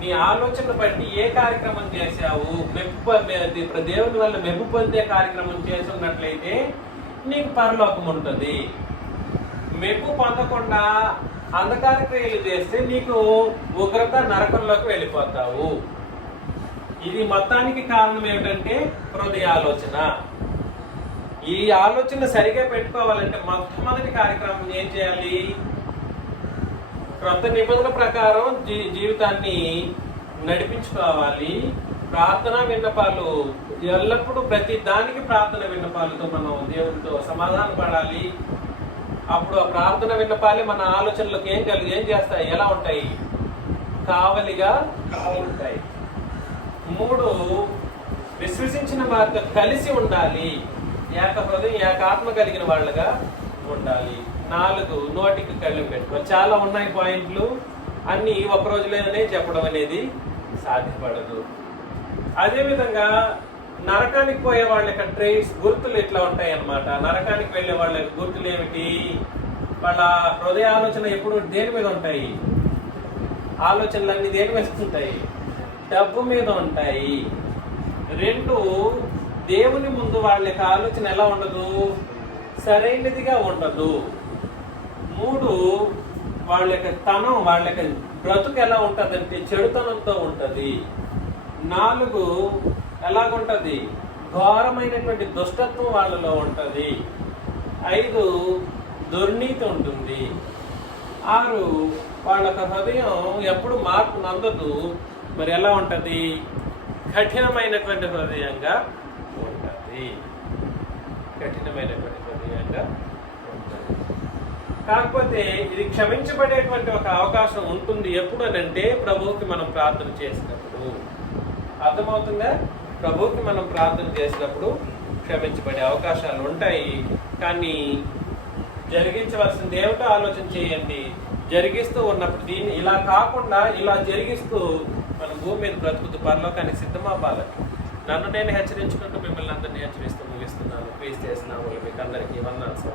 నీ ఆలోచన బట్టి ఏ కార్యక్రమం చేశావు, దేవుని వల్ల మెప్పు పొందే కార్యక్రమం చేసి ఉన్నట్లయితే నీకు పరలోకం ఉంటుంది. మెప్పు పొందకుండా అంధకార క్రియలు చేస్తే నీకు ఉగ్రత, నరకంలోకి వెళ్ళిపోతావు. ఇది మొత్తానికి కారణం ఏమిటంటే హృదయ ఆలోచన. ఈ ఆలోచన సరిగా పెట్టుకోవాలంటే మొట్టమొదటి కార్యక్రమం ఏం చేయాలి? క్రొత్త నిబంధన ప్రకారం జీవితాన్ని నడిపించుకోవాలి. ప్రార్థన విన్నపాలు ఎల్లప్పుడూ ప్రతి దానికి ప్రార్థన విన్నపాలతో మనం దేవునితో సమాధాన పడాలి. అప్పుడు ఆ ప్రార్థన విన్నపాలే మన ఆలోచనలకు ఏం చేస్తాయి? ఎలా ఉంటాయి? కావలిగా ఉంటాయి. 3, విశ్వసించిన వారితో కలిసి ఉండాలి. ఏక హృదయం ఏకాత్మ కలిగిన వాళ్ళగా ఉండాలి. 4, నోటికి కళ్ళు పెట్టుకోవాలి. చాలా ఉన్నాయి పాయింట్లు, అన్ని ఒక రోజులోనే చెప్పడం అనేది సాధ్యపడదు. అదేవిధంగా నరకానికి పోయే వాళ్ళ యొక్క ట్రైట్స్, గుర్తులు ఇట్లా ఉంటాయి అన్నమాట. నరకానికి వెళ్ళే వాళ్ళ గుర్తులు ఏమిటి? వాళ్ళ హృదయ ఆలోచన ఎప్పుడు దేని మీద ఉంటాయి? ఆలోచనలన్నీ దేని మీద ఉంటాయి? డబ్బు మీద ఉంటాయి. 2, దేవుని ముందు వాళ్ళ యొక్క ఆలోచన ఎలా ఉండదు? సరైనదిగా ఉండదు. 3, వాళ్ళ యొక్క తనం, వాళ్ళ యొక్క బ్రతుకు ఎలా ఉంటుందంటే చెడుతనంతో ఉంటుంది. 4, ఎలాగుంటది? ఘోరమైనటువంటి దుష్టత్వం వాళ్ళలో ఉంటది. 5, దుర్నీతి ఉంటుంది. 6, వాళ్ళ హృదయం ఎప్పుడు మార్పు నందదు. మరి ఎలా ఉంటది? కఠినమైనటువంటి హృదయంగా ఉంటది. కఠినమైనటువంటి హృదయంగా ఉంటది. కాకపోతే ఇది క్షమించబడేటువంటి ఒక అవకాశం ఉంటుంది. ఎప్పుడు అనంటే ప్రభువుకి మనం ప్రార్థన చేసినప్పుడు. అర్థమవుతుందా? ప్రభువుకి మనం ప్రార్థన చేసినప్పుడు క్షమించబడే అవకాశాలు ఉంటాయి. కానీ జరిగించవలసింది ఏమిటో ఆలోచన చేయండి. జరిగిస్తూ ఉన్నప్పుడు దీన్ని ఇలా కాకుండా ఇలా జరిగిస్తూ మన భూమి మీద బ్రతుకుతూ పరలోకానికి సిద్ధమవ్వాలని నన్ను నేను హెచ్చరించుకుంటూ మిమ్మల్ని అందరినీ హెచ్చరిస్తూ ముగిస్తున్నాను. ప్లీజ్ చేసిన మీకు అందరికీ వందనాలు.